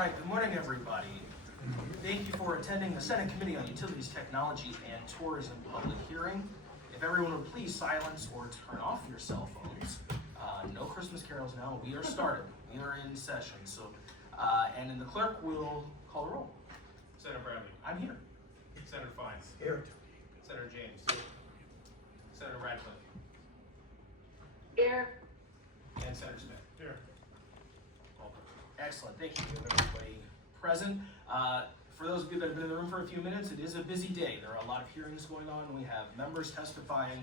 right, good morning, everybody. Thank you for attending the Senate Committee on Utilities, Technology, and Tourism public hearing. If everyone would please silence or turn off your cell phones. No Christmas carols now. We are started. We are in session. So, and then the clerk will call the roll. Senator Bradley. I'm here. Senator Fines. Here. Senator James. Senator Radcliffe. Here. And Senator Smith. Here. Excellent. Thank you to everybody present. For those of you that have been in the room for a few minutes, it is a busy day. There are a lot of hearings going on. We have members testifying.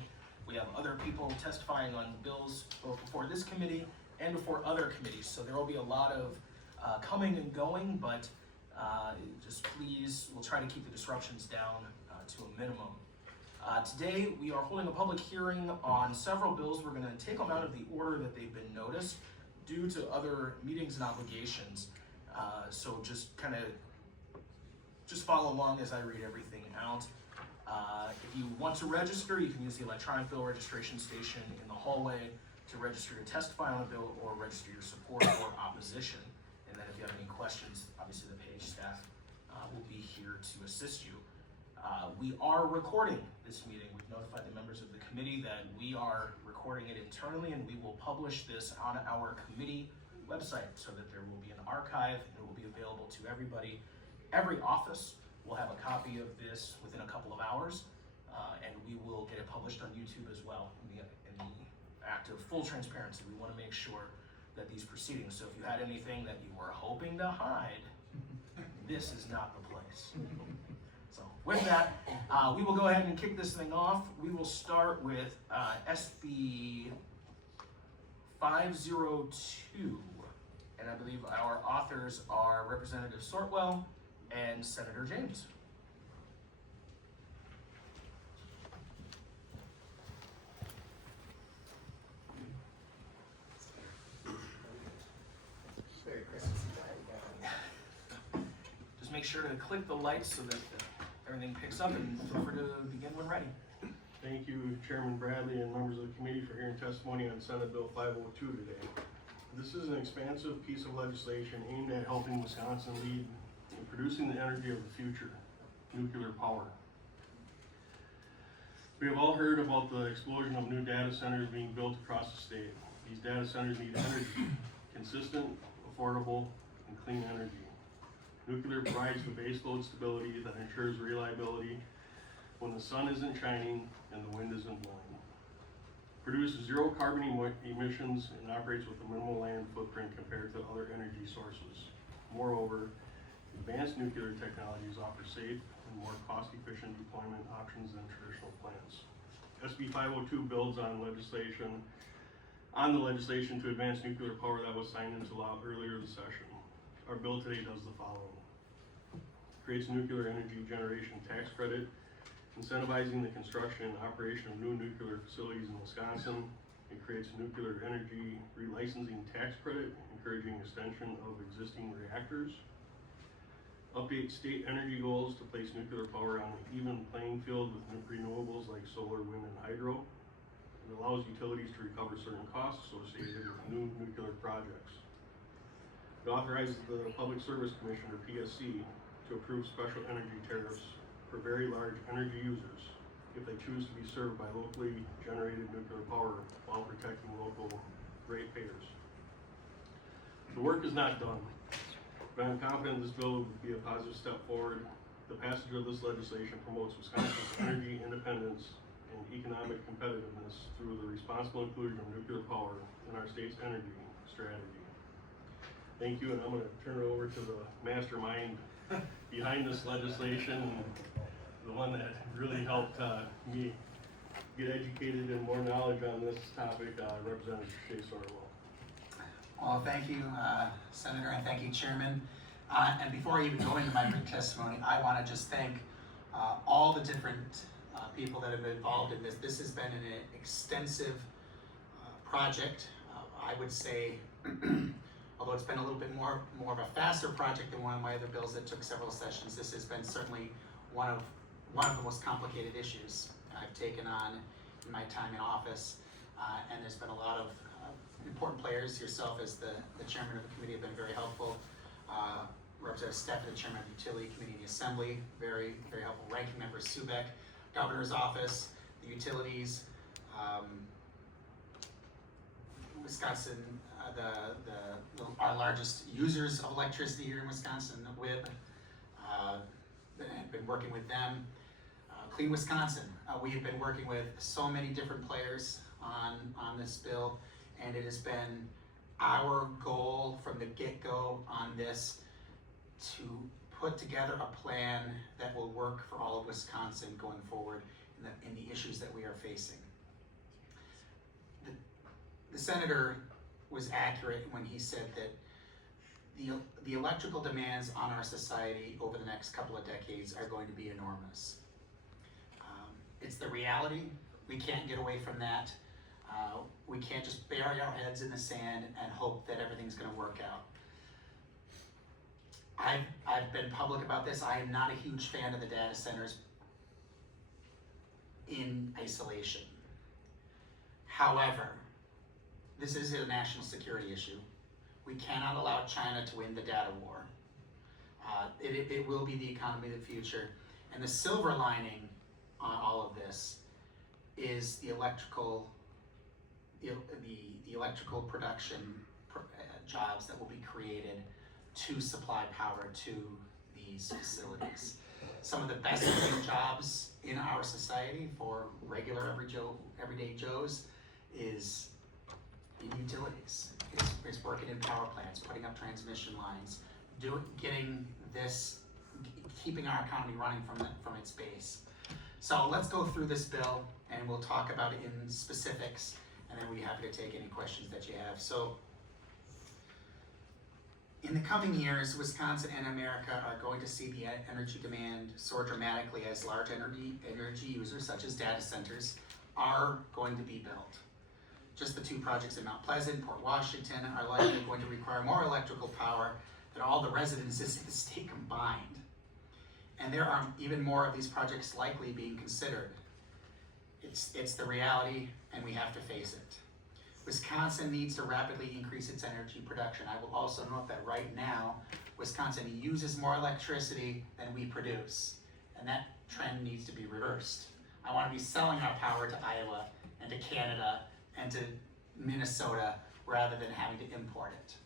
We have other people testifying on bills both before this committee and before other committees. So there will be a lot of coming and going, but just please, we'll try to keep the disruptions down to a minimum. Today, we are holding a public hearing on several bills. We're going to take them out of the order that they've been noticed due to other meetings and obligations. So just follow along as I read everything out. If you want to register, you can use the electronic bill registration station in the hallway to register to testify on a bill or register your support or opposition. And then if you have any questions, obviously the page staff will be here to assist you. We are recording this meeting. We've notified the members of the committee that we are recording it internally, and we will publish this on our committee website so that there will be an archive and it will be available to everybody. Every office will have a copy of this within a couple of hours, and we will get it published on YouTube as well in the act of full transparency. We want to make sure that these proceedings, so if you had anything that you were hoping to hide, this is not the place. So with that, we will go ahead and kick this thing off. We will start with SB 502, and I believe our authors are Representative Sortwell and Senator James. Merry Christmas. Just make sure to click the lights so that everything picks up, and feel free to begin when ready. Thank you, Chairman Bradley and members of the committee for hearing testimony on Senate Bill 502 today. This is an expansive piece of legislation aimed at helping Wisconsin lead in producing the energy of the future, nuclear power. We have all heard about the explosion of new data centers being built across the state. These data centers need energy, consistent, affordable, and clean energy. Nuclear provides the baseload stability that ensures reliability when the sun isn't shining and the wind isn't blowing. Produces zero carbon emissions and operates with a minimal land footprint compared to other energy sources. Moreover, advanced nuclear technologies offer safe and more cost-efficient deployment options than traditional plants. SB 502 builds on the legislation to advance nuclear power that was signed into law earlier this session. Our bill today does the following. Creates a nuclear energy generation tax credit, incentivizing the construction and operation of new nuclear facilities in Wisconsin. It creates a nuclear energy relicensing tax credit, encouraging extension of existing reactors. Update state energy goals to place nuclear power on an even playing field with renewables like solar, wind, and hydro. It allows utilities to recover certain costs associated with new nuclear projects. It authorizes the Public Service Commission, or PSC, to approve special energy tariffs for very large energy users if they choose to be served by locally generated nuclear power while protecting local ratepayers. The work is not done, but I'm confident this bill will be a positive step forward. The passage of this legislation promotes Wisconsin's energy independence and economic competitiveness through the responsible inclusion of nuclear power in our state's energy strategy. Thank you, and I'm going to turn it over to the mastermind behind this legislation, the one that really helped me get educated and more knowledge on this topic, Representative Sortwell. Well, thank you, Senator, and thank you, Chairman. And before I even go into my written testimony, I want to just thank all the different people that have been involved in this. This has been an extensive project. I would say, although it's been a little bit more of a faster project than one of my other bills that took several sessions, this has been certainly one of the most complicated issues I've taken on in my time in office. And there's been a lot of important players. Yourself as the chairman of the committee have been very helpful. Representative Stefan, the Chairman of the Utility Committee in the Assembly, very, very helpful. Ranking Member Subek, Governor's Office, the Utilities, Wisconsin, our largest users of electricity here in Wisconsin, WIB, been working with them. Clean Wisconsin, we have been working with so many different players on this bill, and it has been our goal from the get-go on this to put together a plan that will work for all of Wisconsin going forward in the issues that we are facing. The senator was accurate when he said that the electrical demands on our society over the next couple of decades are going to be enormous. It's the reality. We can't get away from that. We can't just bury our heads in the sand and hope that everything's going to work out. I've been public about this. I am not a huge fan of the data centers in isolation. However, this is a national security issue. We cannot allow China to win the data war. It will be the economy of the future. And the silver lining on all of this is the electrical production jobs that will be created to supply power to these facilities. Some of the best paying jobs in our society for regular everyday Joes is in utilities. It's working in power plants, putting up transmission lines, keeping our economy running from its base. So let's go through this bill and we'll talk about it in specifics, and then we'll be happy to take any questions that you have. So in the coming years, Wisconsin and America are going to see the energy demand soar dramatically as large energy users such as data centers are going to be built. Just the two projects in Mount Pleasant, Port Washington are likely going to require more electrical power than all the residences in the state combined. And there are even more of these projects likely being considered. It's the reality, and we have to face it. Wisconsin needs to rapidly increase its energy production. I will also note that right now, Wisconsin uses more electricity than we produce, and that trend needs to be reversed. I want to be selling our power to Iowa and to Canada and to Minnesota rather than having to import it.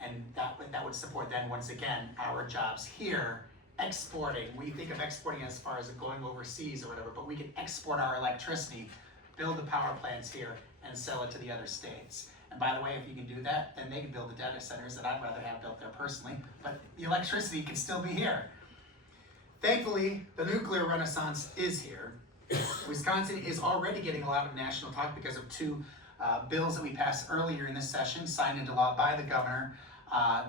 And that would support then, once again, our jobs here, exporting. We think of exporting as far as going overseas or whatever, but we can export our electricity, build the power plants here, and sell it to the other states. And by the way, if you can do that, then they can build the data centers that I'd rather have built there personally, but the electricity can still be here. Thankfully, the nuclear renaissance is here. Wisconsin is already getting a lot of national talk because of two bills that we passed earlier in this session, signed into law by the governor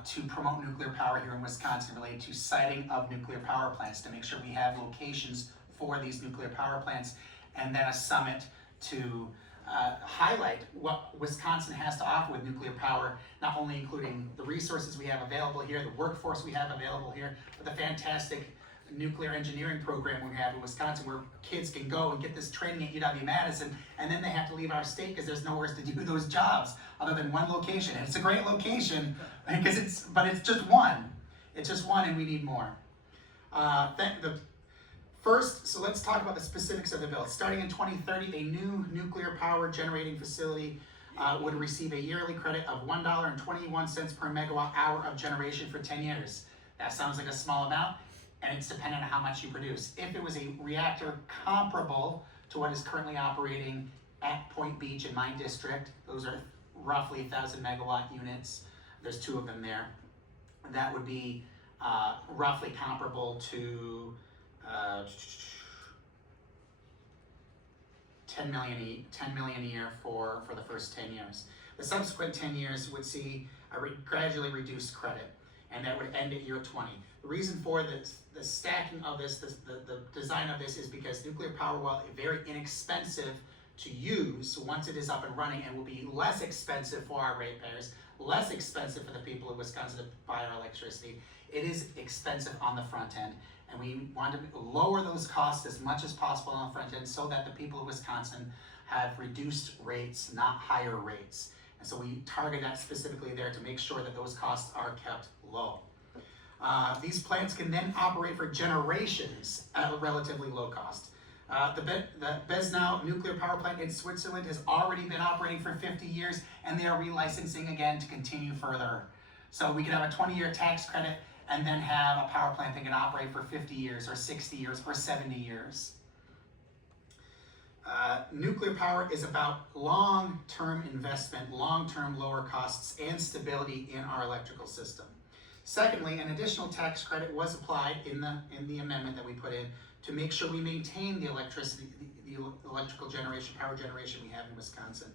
to promote nuclear power here in Wisconsin related to siting of nuclear power plants, to make sure we have locations for these nuclear power plants, and then a summit to highlight what Wisconsin has to offer with nuclear power, not only including the resources we have available here, the workforce we have available here, but the fantastic nuclear engineering program we have in Wisconsin, where kids can go and get this training at UW-Madison, and then they have to leave our state because there's nowhere to do those jobs other than one location. And it's a great location because it's just one. It's just one, and we need more. So let's talk about the specifics of the bill. Starting in 2030, a new nuclear power generating facility would receive a yearly credit of $1.21 per megawatt hour of generation for 10 years. That sounds like a small amount, and it's dependent on how much you produce. If it was a reactor comparable to what is currently operating at Point Beach in my district, those are roughly 1,000 megawatt units. There's two of them there. That would be roughly comparable to 10 million a year for the first 10 years. The subsequent 10 years would see a gradually reduced credit, and that would end at year 20. The reason for the stacking of this, the design of this, is because nuclear power, while very inexpensive to use once it is up and running, and will be less expensive for our ratepayers, less expensive for the people of Wisconsin to buy our electricity, it is expensive on the front end. And we want to lower those costs as much as possible on the front end so that the people of Wisconsin have reduced rates, not higher rates. And so we target that specifically there to make sure that those costs are kept low. These plants can then operate for generations at a relatively low cost. The Besnau nuclear power plant in Switzerland has already been operating for 50 years, and they are relicensing again to continue further. So we can have a 20-year tax credit and then have a power plant that can operate for 50 years or 60 years or 70 years. Nuclear power is about long-term investment, long-term lower costs, and stability in our electrical system. Secondly, an additional tax credit was applied in the amendment that we put in to make sure we maintain the electricity, the electrical generation, power generation we have in Wisconsin.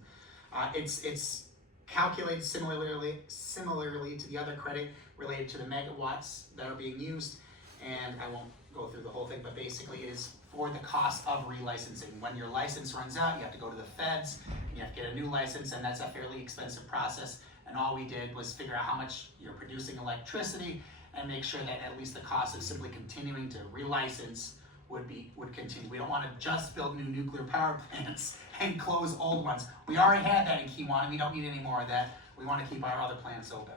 It's calculated similarly to the other credit related to the megawatts that are being used, and I won't go through the whole thing, but basically it is for the cost of relicensing. When your license runs out, you have to go to the feds, and you have to get a new license, and that's a fairly expensive process. And all we did was figure out how much you're producing electricity and make sure that at least the cost of simply continuing to relicense would continue. We don't want to just build new nuclear power plants and close old ones. We already had that in Kewanee. We don't need any more of that. We want to keep our other plants open.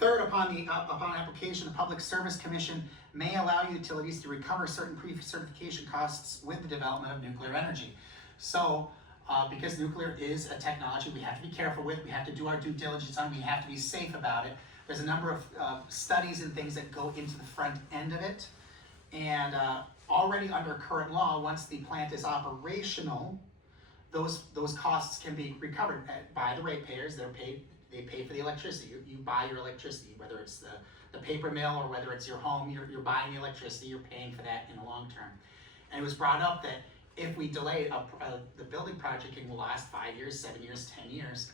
Third, upon application, the Public Service Commission may allow utilities to recover certain pre-certification costs with the development of nuclear energy. So, because nuclear is a technology we have to be careful with, we have to do our due diligence on, we have to be safe about it. There's a number of studies and things that go into the front end of it. And already under current law, once the plant is operational, those costs can be recovered by the ratepayers. They pay for the electricity. You buy your electricity, whether it's the paper mill or whether it's your home, you're buying the electricity, you're paying for that in the long term. And it was brought up that if we delay the building project, it will last 5 years, 7 years, 10 years.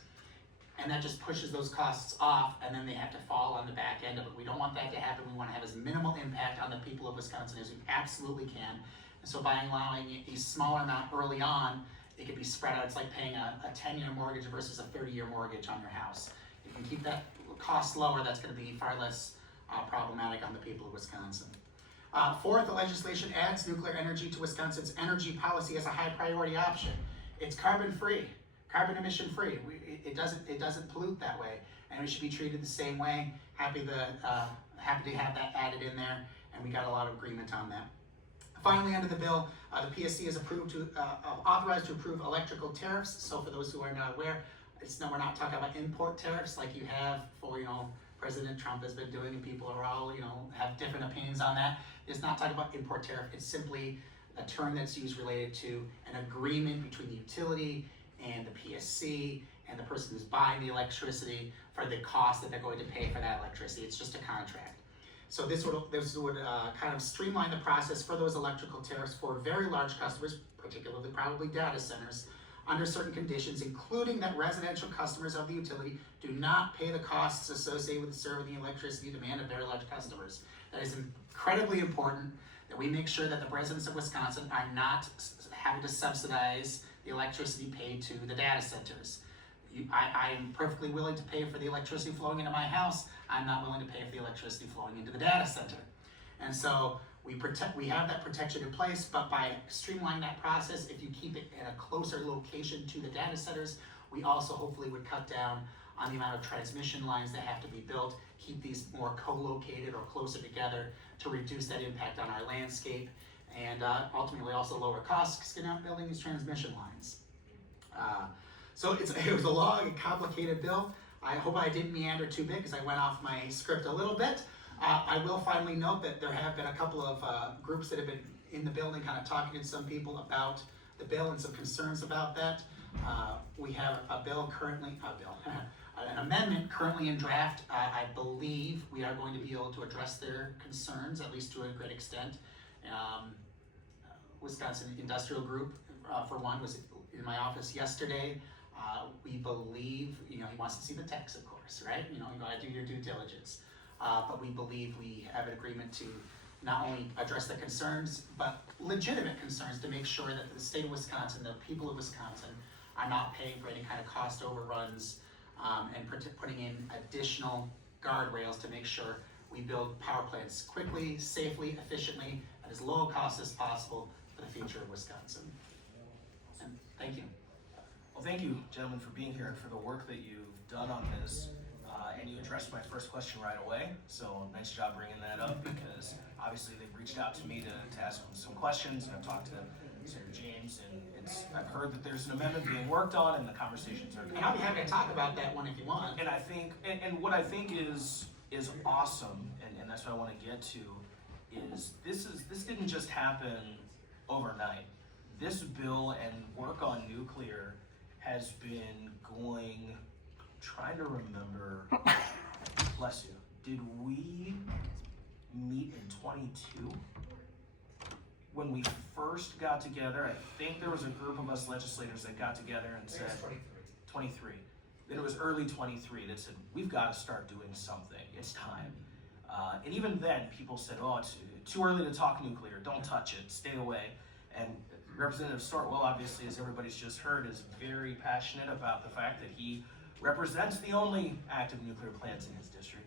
And that just pushes those costs off, and then they have to fall on the back end of it. We don't want that to happen. We want to have as minimal impact on the people of Wisconsin as we absolutely can. And so by allowing a smaller amount early on, it could be spread out. It's like paying a 10-year mortgage versus a 30-year mortgage on your house. If you can keep that cost lower, that's going to be far less problematic on the people of Wisconsin. Fourth, the legislation adds nuclear energy to Wisconsin's energy policy as a high priority option. It's carbon-free, carbon emission-free. It doesn't pollute that way, and we should be treated the same way. Happy to have that added in there, and we got a lot of agreement on that. Finally, under the bill, the PSC is authorized to approve electrical tariffs. So for those who are not aware, we're not talking about import tariffs like you have for, President Trump has been doing, and people are all, have different opinions on that. It's not talking about import tariff. It's simply a term that's used related to an agreement between the utility and the PSC and the person who's buying the electricity for the cost that they're going to pay for that electricity. It's just a contract. So this would kind of streamline the process for those electrical tariffs for very large customers, particularly probably data centers, under certain conditions, including that residential customers of the utility do not pay the costs associated with serving the electricity demand of very large customers. That is incredibly important that we make sure that the residents of Wisconsin are not having to subsidize the electricity paid to the data centers. I'm perfectly willing to pay for the electricity flowing into my house. I'm not willing to pay for the electricity flowing into the data center. And so we have that protection in place, but by streamlining that process, if you keep it at a closer location to the data centers, we also hopefully would cut down on the amount of transmission lines that have to be built, keep these more co-located or closer together to reduce that impact on our landscape, and ultimately also lower costs because you're not building these transmission lines. So it was a long and complicated bill. I hope I didn't meander too big because I went off my script a little bit. I will finally note that there have been a couple of groups that have been in the building kind of talking to some people about the bill and some concerns about that. We have an amendment currently in draft. I believe we are going to be able to address their concerns, at least to a great extent. Wisconsin Industrial Group, for one, was in my office yesterday. We believe, he wants to see the text, of course, right? You gotta do your due diligence. But we believe we have an agreement to not only address the concerns, but legitimate concerns to make sure that the state of Wisconsin, the people of Wisconsin, are not paying for any kind of cost overruns and putting in additional guardrails to make sure we build power plants quickly, safely, efficiently, at as low a cost as possible for the future of Wisconsin. And thank you. Well, thank you, gentlemen, for being here and for the work that you've done on this, and you addressed address my first question right away, so nice job bringing that up, because obviously they've reached out to me to ask them some questions, and I've talked to Senator James, and I've heard that there's an amendment being worked on, and the conversations are And I'll be happy to talk about that one if you want. and I think, and what I think is awesome, and that's what I want to get to, is this didn't just happen overnight. This bill and work on nuclear has been going, trying to remember, bless you, did we meet in 22? When we first got together, I think there was a group of us legislators that got together and said, 23. Then it was early 23 that said, we've got to start doing something, it's time. And even then, people said, oh, it's too early to talk nuclear, don't touch it, stay away. And Representative Sortwell, obviously, as everybody's just heard, is very passionate about the fact that he represents the only active nuclear plants in his district,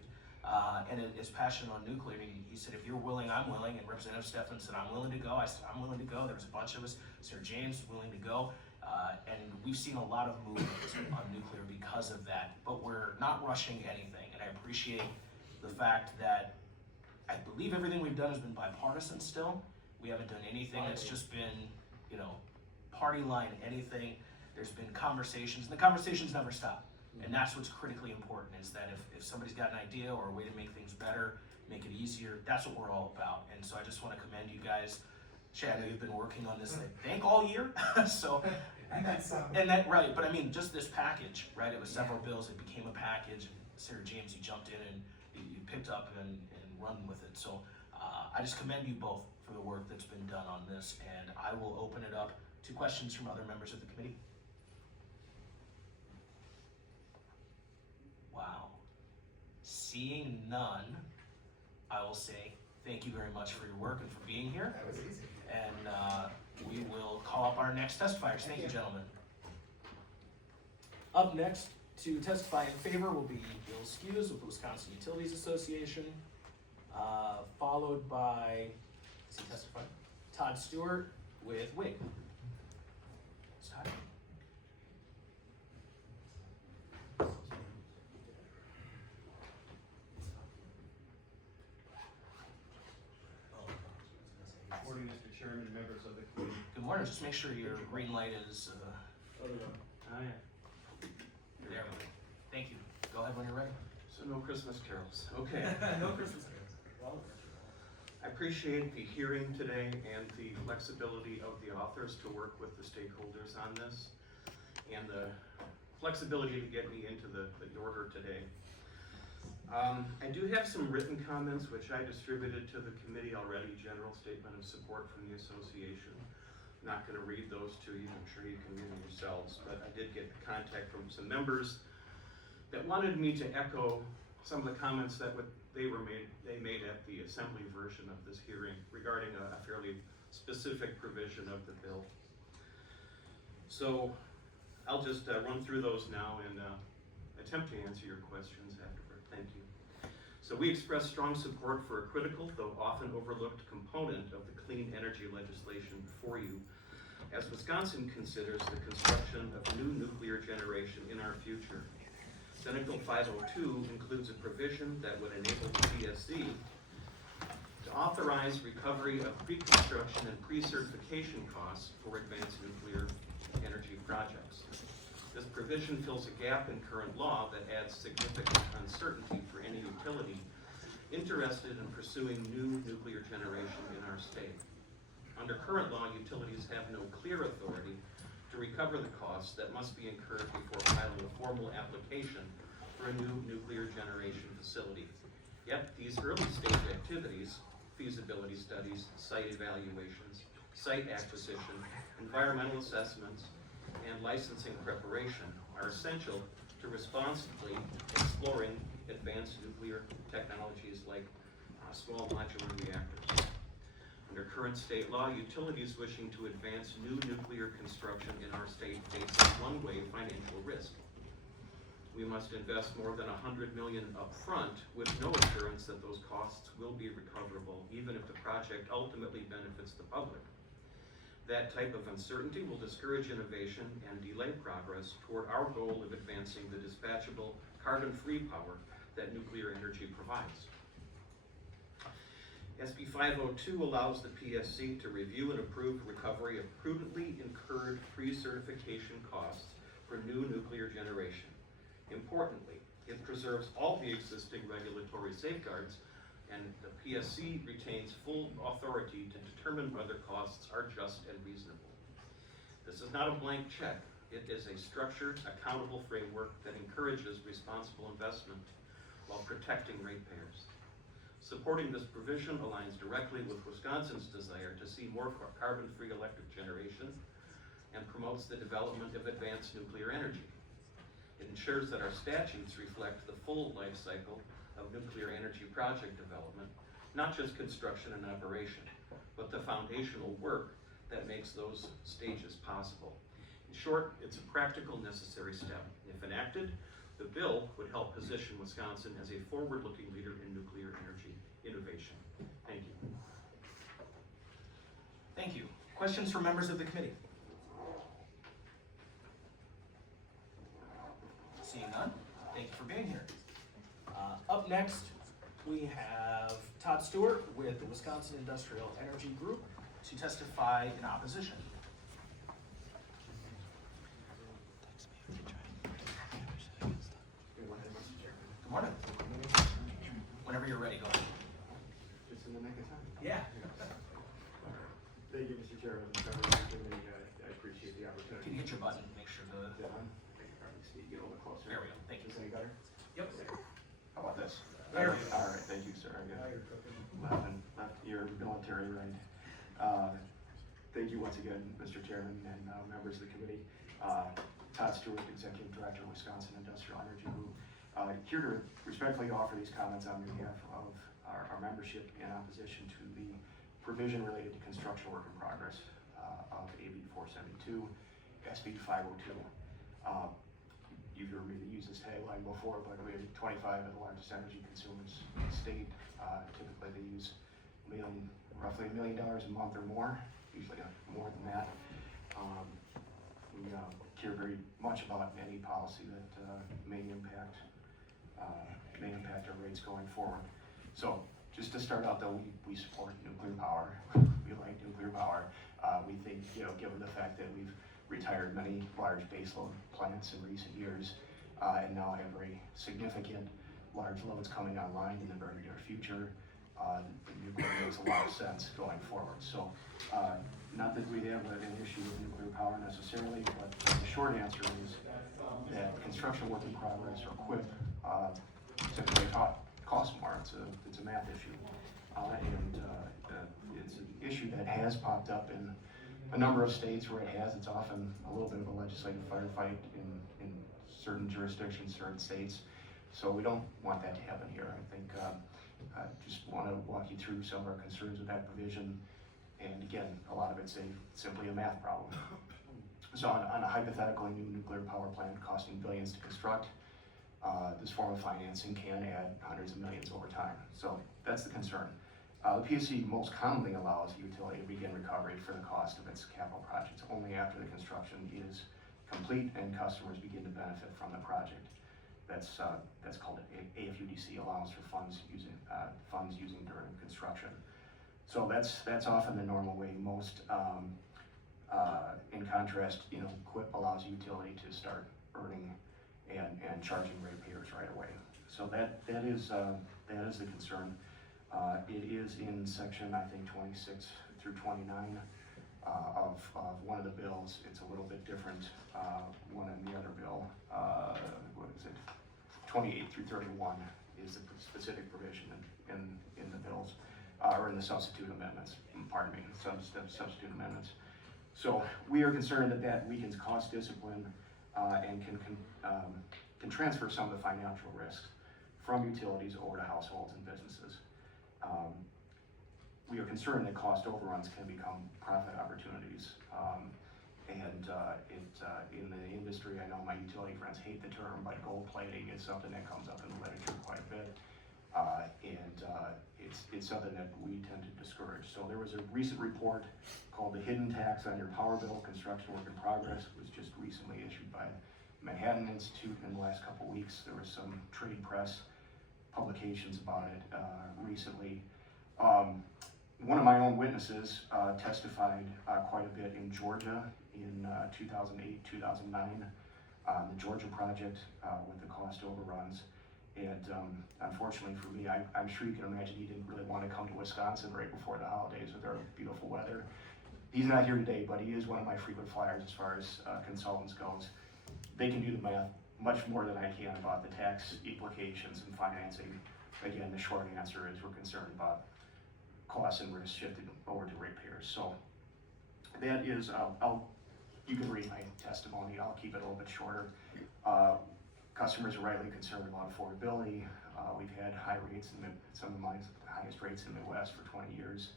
and is passionate on nuclear. He said, if you're willing, I'm willing, and Representative Stefan said, I'm willing to go. I said, I'm willing to go. There was a bunch of us, Sir James willing to go, and we've seen a lot of movement on nuclear because of that, but we're not rushing anything, and I appreciate the fact that I believe everything we've done has been bipartisan still. We haven't done anything that's just been, party line, anything. There's been conversations, and the conversations never stop. And that's what's critically important, is that if somebody's got an idea or a way to make things better, make it easier, that's what we're all about. And so I just want to commend you guys. Shay, I know you've been working on this, I think, all year. So, and that, right, but I mean, just this package, right? It was several bills, it became a package. And Sarah James, you jumped in and you picked up and run with it. So I just commend you both for the work that's been done on this, and I will open it up to questions from other members of the committee. Wow. Seeing none, I will say thank you very much for your work and for being here. That was easy. And we will call up our next testifiers. Thank you, gentlemen. Up next to testify in favor will be Bill Skews with the Wisconsin Utilities Association, followed by, is he testifying? Todd Stewart with WIG. Todd. Good morning, Mr. Chairman, members of the committee. Good morning. Just make sure your green light is Oh, yeah. there. Thank you. Go ahead when you're ready. So no Christmas carols, okay. No Christmas cards. I appreciate the hearing today and the flexibility of the authors to work with the stakeholders on this, and the flexibility to get me into the order today. I do have some written comments which I distributed to the committee already, general statement of support from the association. I'm not going to read those to you, I'm sure you can read them yourselves, but I did get contact from some members that wanted me to echo some of the comments that they made at the assembly version of this hearing regarding a fairly specific provision of the bill. So I'll just run through those now and attempt to answer your questions afterward. Thank you. So we express strong support for a critical, though often overlooked, component of the clean energy legislation before you, as Wisconsin considers the construction of new nuclear generation in our future. Senate Bill 502 includes a provision that would enable the PSC to authorize recovery of pre-construction and pre-certification costs for advanced nuclear energy projects. This provision fills a gap in current law that adds significant uncertainty for any utility interested in pursuing new nuclear generation in our state. Under current law, utilities have no clear authority to recover the costs that must be incurred before filing a formal application for a new nuclear generation facility. Yet these early stage activities, feasibility studies, site evaluations, site acquisition, environmental assessments, and licensing preparation are essential to responsibly exploring advanced nuclear technologies like small modular reactors. Under current state law, utilities wishing to advance new nuclear construction in our state face a one-way financial risk. We must invest more than $100 million upfront with no assurance that those costs will be recoverable, even if the project ultimately benefits the public. That type of uncertainty will discourage innovation and delay progress toward our goal of advancing the dispatchable, carbon-free power that nuclear energy provides. SB 502 allows the PSC to review and approve recovery of prudently incurred pre-certification costs for new nuclear generation. Importantly, it preserves all the existing regulatory safeguards, and the PSC retains full authority to determine whether costs are just and reasonable. This is not a blank check. It is a structured, accountable framework that encourages responsible investment while protecting ratepayers. Supporting this provision aligns directly with Wisconsin's desire to see more carbon-free electric generation and promotes the development of advanced nuclear energy. It ensures that our statutes reflect the full life cycle of nuclear energy project development, not just construction and operation, but the foundational work that makes those stages possible. In short, it's a practical, necessary step. If enacted, the bill would help position Wisconsin as a forward-looking leader in nuclear energy innovation. Thank you. Thank you. Questions from members of the committee? Seeing none, thank you for being here. Up next, we have Todd Stewart with the Wisconsin Industrial Energy Group to testify in opposition. Good morning. Whenever you're ready, go ahead. Just in the nick of time. Yeah. Thank you, Mr. Chairman. I appreciate the opportunity. Can you hit your button? Make sure the. Yeah, I can probably see, get a little bit closer. There we go. Thank you. Is this any better? Yep. How about this? There we go. All right, thank you, sir. I got left ear military right. Thank you once again, Mr. Chairman and members of the committee. Todd Stewart, Executive Director, Wisconsin Industrial Energy Group. Here to respectfully offer these comments on behalf of our membership in opposition to the provision related to construction work in progress of AB 472, SB 502. You've heard me use this tagline before, but we have 25 of the largest energy consumers in the state. Typically they use roughly $1 million a month or more, usually more than that. We care very much about any policy that may impact our rates going forward. So just to start out though, we support nuclear power. We like nuclear power. We think, given the fact that we've retired many large baseload plants in recent years, and now have very significant large loads coming online in the very near future, nuclear makes a lot of sense going forward. So not that we have an issue with nuclear power necessarily, but the short answer is that construction work in progress, or QUIP, typically costs more. It's a math issue, and it's an issue that has popped up in a number of states where it has. It's often a little bit of a legislative firefight in certain jurisdictions, certain states. So we don't want that to happen here. I think I just want to walk you through some of our concerns with that provision. And again, a lot of it's simply a math problem. So on a hypothetical new nuclear power plant costing billions to construct, this form of financing can add hundreds of millions over time. So that's the concern. The PSC most commonly allows a utility to begin recovery for the cost of its capital projects only after the construction is complete and customers begin to benefit from the project. That's called an AFUDC, allowance for funds using during construction. So that's often the normal way. Most, in contrast, QUIP allows a utility to start earning and charging ratepayers right away. So that is the concern. It is in section, I think, 26 through 29 of one of the bills. It's a little bit different one in the other bill. What is it? 28 through 31 is the specific provision in the bills, or in the substitute amendments, pardon me, substitute amendments. So we are concerned that weakens cost discipline and can transfer some of the financial risks from utilities over to households and businesses. We are concerned that cost overruns can become profit opportunities. In the industry, I know my utility friends hate the term, but gold plating is something that comes up in the literature quite a bit. It's something that we tend to discourage. So there was a recent report called The Hidden Tax on Your Power Bill, Construction Work in Progress. It was just recently issued by Manhattan Institute in the last couple weeks. There was some trade press publications about it recently. One of my own witnesses testified quite a bit in Georgia in 2008, 2009 on the Georgia project with the cost overruns. And unfortunately for me, I'm sure you can imagine he didn't really want to come to Wisconsin right before the holidays with our beautiful weather. He's not here today, but he is one of my frequent flyers as far as consultants goes. They can do the math much more than I can about the tax implications and financing. Again, the short answer is we're concerned about costs and risks shifted over to ratepayers. So that is, you can read my testimony. I'll keep it a little bit shorter. Customers are rightly concerned about affordability. We've had high rates, some of the highest rates in the Midwest for 20 years.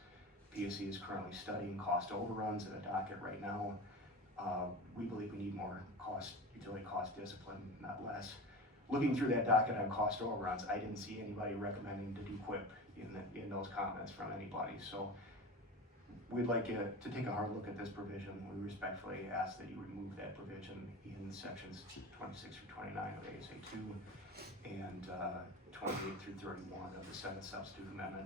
PSC is currently studying cost overruns in a docket right now. We believe we need more utility cost discipline, not less. Looking through that docket on cost overruns, I didn't see anybody recommending to do QUIP in those comments from anybody. So we'd like you to take a hard look at this provision. We respectfully ask that you remove that provision in sections 26 through 29 of ASA 2 and 28 through 31 of the Senate Substitute Amendment.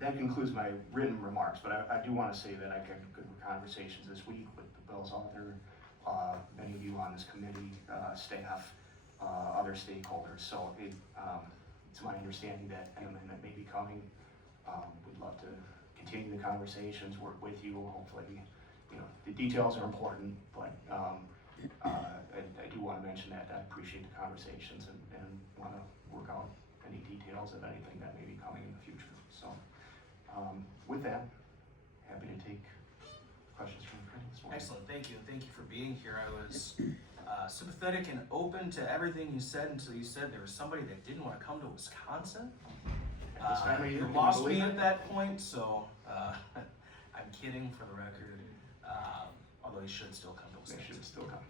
That concludes my written remarks, but I do want to say that I've had good conversations this week with the bill's author, many of you on this committee, staff, other stakeholders. So it's my understanding that an amendment may be coming. We'd love to continue the conversations, work with you. Hopefully, the details are important, but I do want to mention that I appreciate the conversations and want to work out any details of anything that may be coming in the future. So with that, happy to take questions from the committee this morning. Excellent, thank you. Thank you for being here. I was sympathetic and open to everything you said until you said there was somebody that didn't want to come to Wisconsin. This time of year, You can lost believe me it? at that point, so I'm kidding for the record, although he should still come to They Wisconsin. should still come.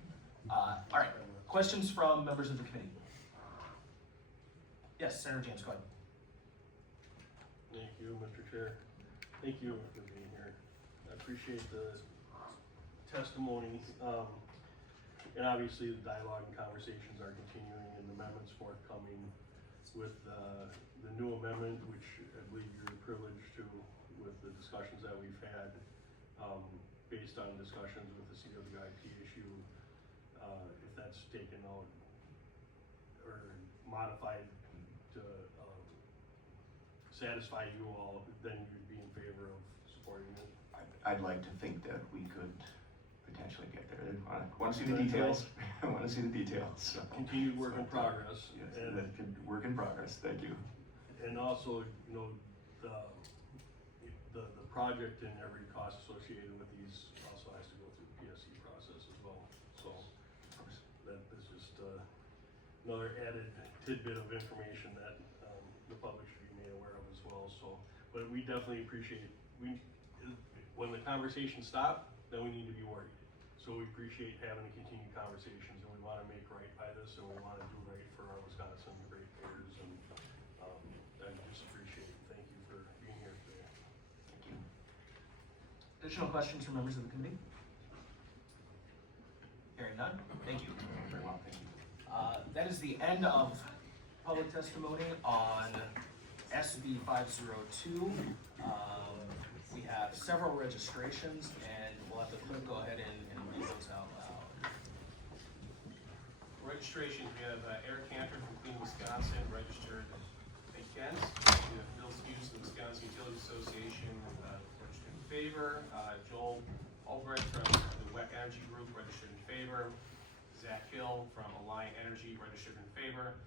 All right, questions from members of the committee? Yes, Senator James, go ahead. Thank you, Mr. Chair. Thank you for being here. I appreciate the testimony. And obviously the dialogue and conversations are continuing and the amendments forthcoming with the new amendment, which I believe you're privileged to with the discussions that we've had based on discussions with the CWIP issue. If that's taken out or modified to satisfy you all, then you'd be in favor of supporting it. I'd like to think that we could potentially get there. I want to see the details. I want to see the details. So. Continued work in progress. Yes, And work in progress. Thank you. And also, the project and every cost associated with these also has to go through the PSC process as well. So that is just another added tidbit of information that the public should be made aware of as well. So, but we definitely appreciate when the conversations stop, then we need to be worried. So we appreciate having the continued conversations, and we want to make right by this, and we want to do right for our Wisconsin ratepayers, and I just appreciate it. Thank you for being here today. Thank you. Additional questions from members of the committee? Hearing none, thank you. Very well. Thank you. That is the end of public testimony on SB 502. We have several registrations, and we'll have the clerk go ahead and read those out loud. Registration, we have Eric Cantor from Clean Wisconsin, registered against. We have Bill Hughes from the Wisconsin Utility Association, registered in favor. Joel Albrecht from the WEC Energy Group, registered in favor. Zach Hill from Alliant Energy, registered in favor.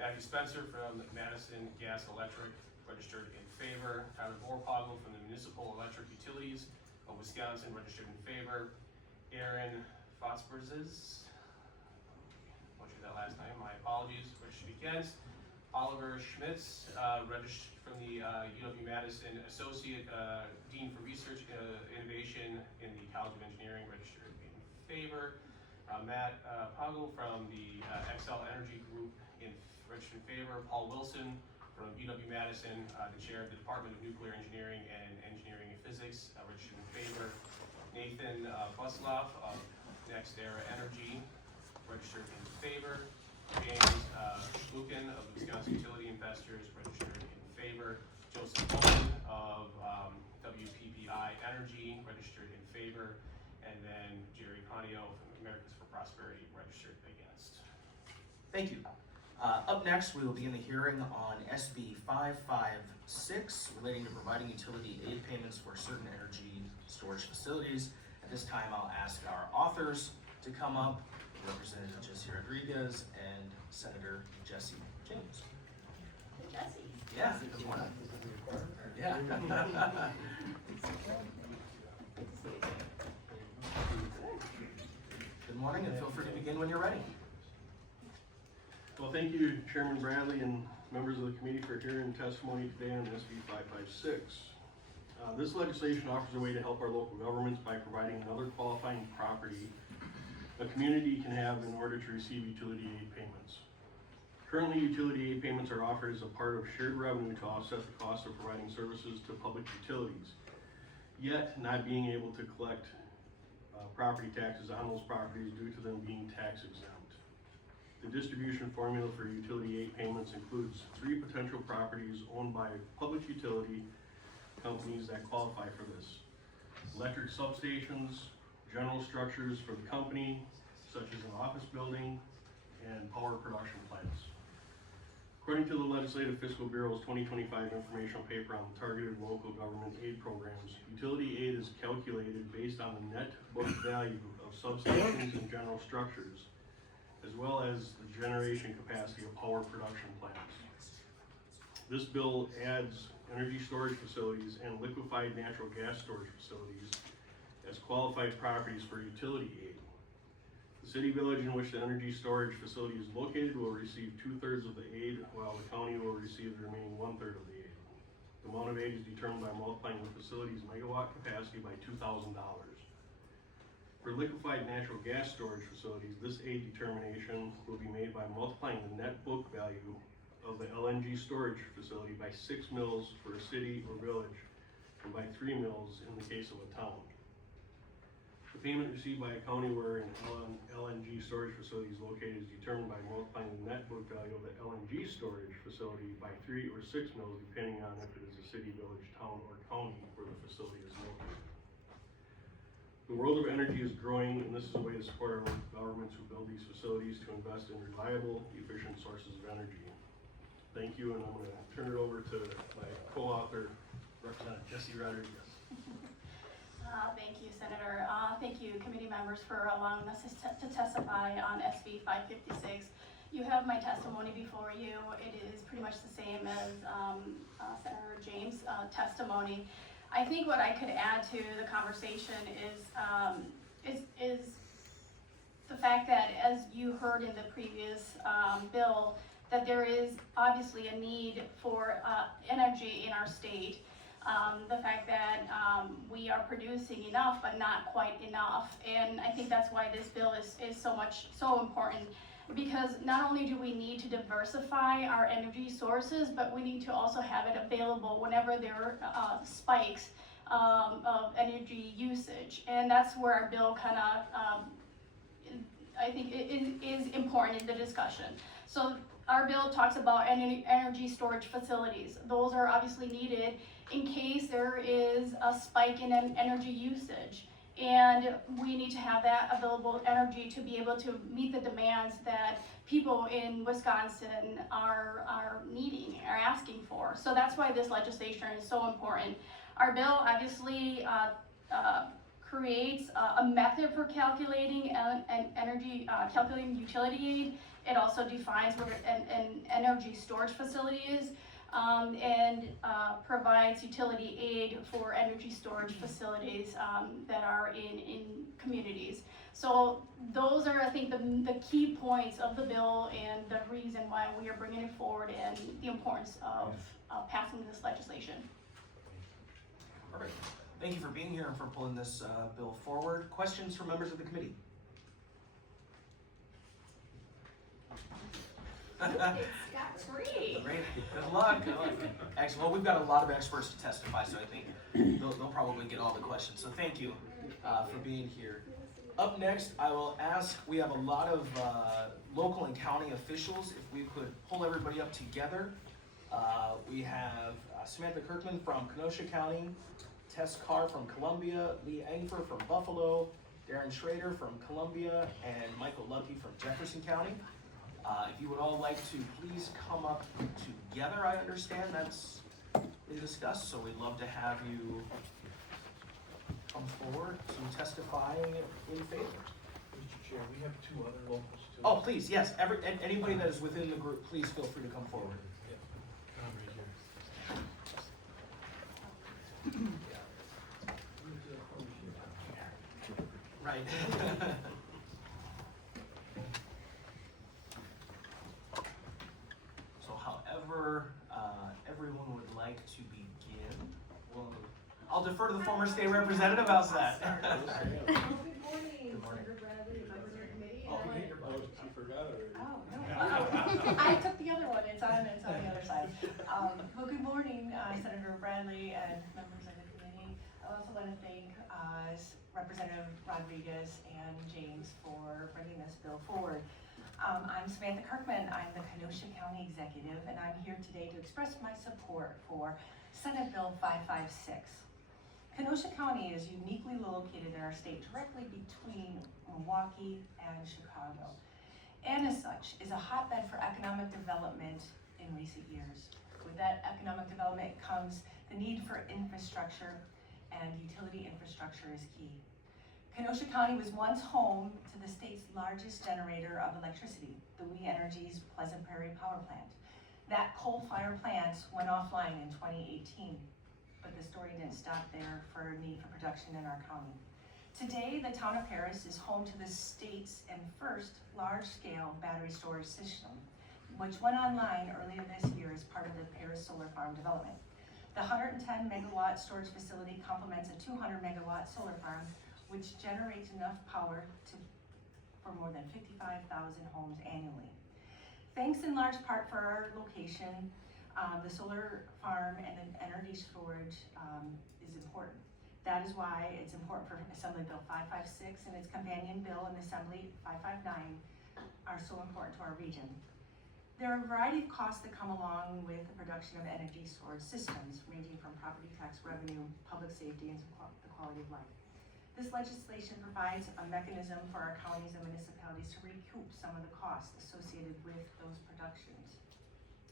Matthew Spencer from Madison Gas Electric, registered in favor. Tyler Vorpagel from the Municipal Electric Utilities of Wisconsin, registered in favor. Aaron Fotsburzes, butchered that last name, my apologies, registered against. Oliver Schmitz, registered from the UW-Madison Associate Dean for Research Innovation in the College of Engineering, registered in favor. Matt Pagel from the XL Energy Group, registered in favor. Paul Wilson from UW-Madison, the chair of the Department of Nuclear Engineering and Engineering and Physics, registered in favor. Nathan Buslov of NextEra Energy, registered in favor. James Lucan of the Wisconsin Utility Investors registered in favor. Joseph Bowman of WPPI Energy registered in favor. And then Jerry Ponio from Americans for Prosperity registered against. Thank you. Up next, we will begin the hearing on SB 556 relating to providing utility aid payments for certain energy storage facilities. At this time, I'll ask our authors to come up, Representative Jesse Rodriguez and Senator Jesse James. Jesse. Yeah, good morning. Yeah. Good morning, and feel free to begin when you're ready. Well, thank you, Chairman Bradley and members of the committee for hearing testimony today on SB 556. This legislation offers a way to help our local governments by providing another qualifying property a community can have in order to receive utility aid payments. Currently, utility aid payments are offered as a part of shared revenue to offset the cost of providing services to public utilities, yet not being able to collect property taxes on those properties due to them being tax exempt. The distribution formula for utility aid payments includes 3 potential properties owned by public utility companies that qualify for this: electric substations, general structures for the company, such as an office building, and power production plants. According to the Legislative Fiscal Bureau's 2025 informational paper on targeted local government aid programs, utility aid is calculated based on the net book value of substations and general structures, as well as the generation capacity of power production plants. This bill adds energy storage facilities and liquefied natural gas storage facilities as qualified properties for utility aid. The city village in which the energy storage facility is located will receive 2/3 of the aid, while the county will receive the remaining 1/3 of the aid. The amount of aid is determined by multiplying the facility's megawatt capacity by $2,000. For liquefied natural gas storage facilities, this aid determination will be made by multiplying the net book value of the LNG storage facility by 6 mils for a city or village, and by 3 mils in the case of a town. The payment received by a county where an LNG storage facility is located is determined by multiplying the net book value of the LNG storage facility by 3 or 6 mils, depending on if it is a city, village, town, or county where the facility is located. The world of energy is growing, and this is a way to support our local governments who build these facilities to invest in reliable, efficient sources of energy. Thank you, and I'm going to turn it over to my co-author, Representative Jesse Rodriguez. Thank you, Senator. Thank you, committee members, for allowing us to testify on SB 556. You have my testimony before you. It is pretty much the same as Senator James' testimony. I think what I could add to the conversation is the fact that, as you heard in the previous bill, that there is obviously a need for energy in our state. The fact that we are producing enough but not quite enough, and I think that's why this bill is so important, because not only do we need to diversify our energy sources, but we need to also have it available whenever there are spikes of energy usage, and that's where our bill kind of I think it is important in the discussion. So our bill talks about energy storage facilities. Those are obviously needed in case there is a spike in energy usage, and we need to have that available energy to be able to meet the demands that people in Wisconsin are needing, are asking for. So that's why this legislation is so important. Our bill obviously creates a method for calculating calculating utility aid. It also defines what an energy storage facility is, and provides utility aid for energy storage facilities that are in communities. So those are, I think, the key points of the bill and the reason why we are bringing it forward and the importance of passing this legislation. Perfect. Thank you for being here and for pulling this bill forward. Questions from members of the committee? It's got 3. Great. Good luck. Excellent. Well, we've got a lot of experts to testify, so I think they'll probably get all the questions. So thank you for being here. Up next, I will ask, we have a lot of local and county officials, if we could pull everybody up together We have Samantha Kirkman from Kenosha County, Tess Carr from Columbia, Lee Engfer from Buffalo, Darren Schrader from Columbia, and Michael Lucky from Jefferson County. If you would all like to please come up together, I understand that's been discussed, so we'd love to have you come forward to testify in favor. Mr. Chair, we have two other locals too. Oh, please, yes, anybody that is within the group, please feel free to come forward. Yeah. Tom right here. Right. So however, everyone would like to begin, I'll defer to the former state representative, how's that? Good morning, Good morning. Senator Bradley, members of the committee. Oh, and you I- She forgot already. Oh, no. I took the other one, it's on the other side. Well, good morning, Senator Bradley and members of the committee. I also want to thank Representative Rodriguez and James for bringing this bill forward. I'm Samantha Kirkman, I'm the Kenosha County Executive, and I'm here today to express my support for Senate Bill 556. Kenosha County is uniquely located in our state directly between Milwaukee and Chicago, and as such is a hotbed for economic development in recent years. With that economic development comes the need for infrastructure, and utility infrastructure is key. Kenosha County was once home to the state's largest generator of electricity, the We Energy's Pleasant Prairie Power Plant. That coal-fired plant went offline in 2018, but the story didn't stop there for need for production in our county. Today, the town of Paris is home to the state's first large-scale battery storage system, which went online earlier this year as part of the Paris Solar Farm development. The 110 megawatt storage facility complements a 200 megawatt solar farm, which generates enough power for more than 55,000 homes annually. Thanks in large part for our location, the solar farm and the energy storage is important. That is why it's important for Assembly Bill 556 and its companion bill in Assembly 559 are so important to our region. There are a variety of costs that come along with the production of energy storage systems, ranging from property tax revenue, public safety, and the quality of life. This legislation provides a mechanism for our counties and municipalities to recoup some of the costs associated with those productions.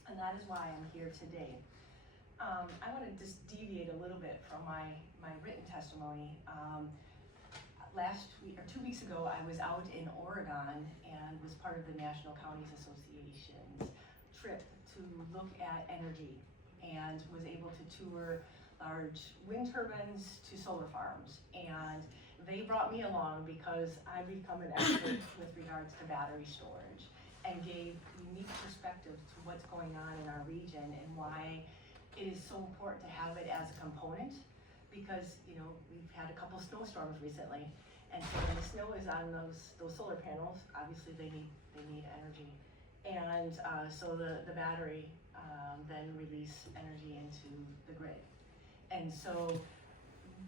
And that is why I'm here today. I want to just deviate a little bit from my written testimony. Last week, or 2 weeks ago, I was out in Oregon and was part of the National Counties Association's trip to look at energy and was able to tour large wind turbines to solar farms. And they brought me along because I've become an expert with regards to battery storage and gave unique perspective to what's going on in our region and why it is so important to have it as a component, because we've had a couple snowstorms recently, and so when the snow is on those solar panels, obviously they need energy, and so the battery then release energy into the grid, and so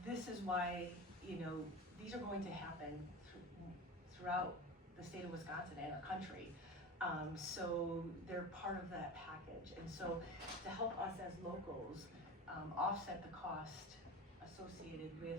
this is why these are going to happen throughout the state of Wisconsin and our country. So they're part of that package, and so to help us as locals offset the cost associated with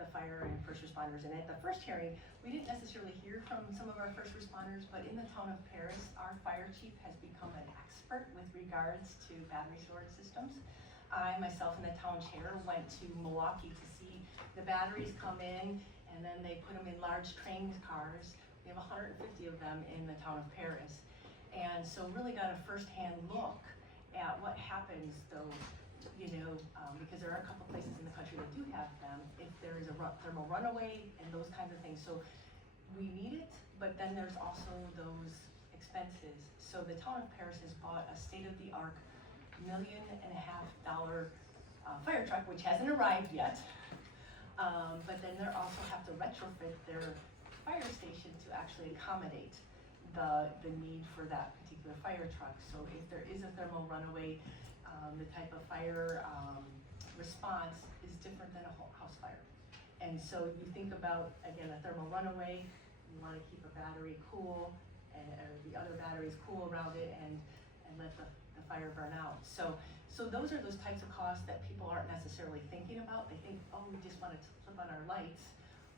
the fire and first responders. And at the first hearing, we didn't necessarily hear from some of our first responders, but in the town of Paris, our fire chief has become an expert with regards to battery storage systems. I myself and the town chair went to Milwaukee to see the batteries come in, and then they put them in large train cars. We have 150 of them in the town of Paris. And so really got a firsthand look at what happens though, because there are a couple places in the country that do have them, if there is a thermal runaway and those kinds of things. So we need it, but then there's also those expenses. So the town of Paris has bought a state-of-the-art $1.5 million fire truck, which hasn't arrived yet. But then they also have to retrofit their fire station to actually accommodate the need for that particular fire truck. So if there is a thermal runaway, the type of fire response is different than a house fire. And so you think about, again, a thermal runaway, you want to keep a battery cool and the other batteries cool around it and let the the fire burn out. So those are those types of costs that people aren't necessarily thinking about. They think, oh, we just want to flip on our lights.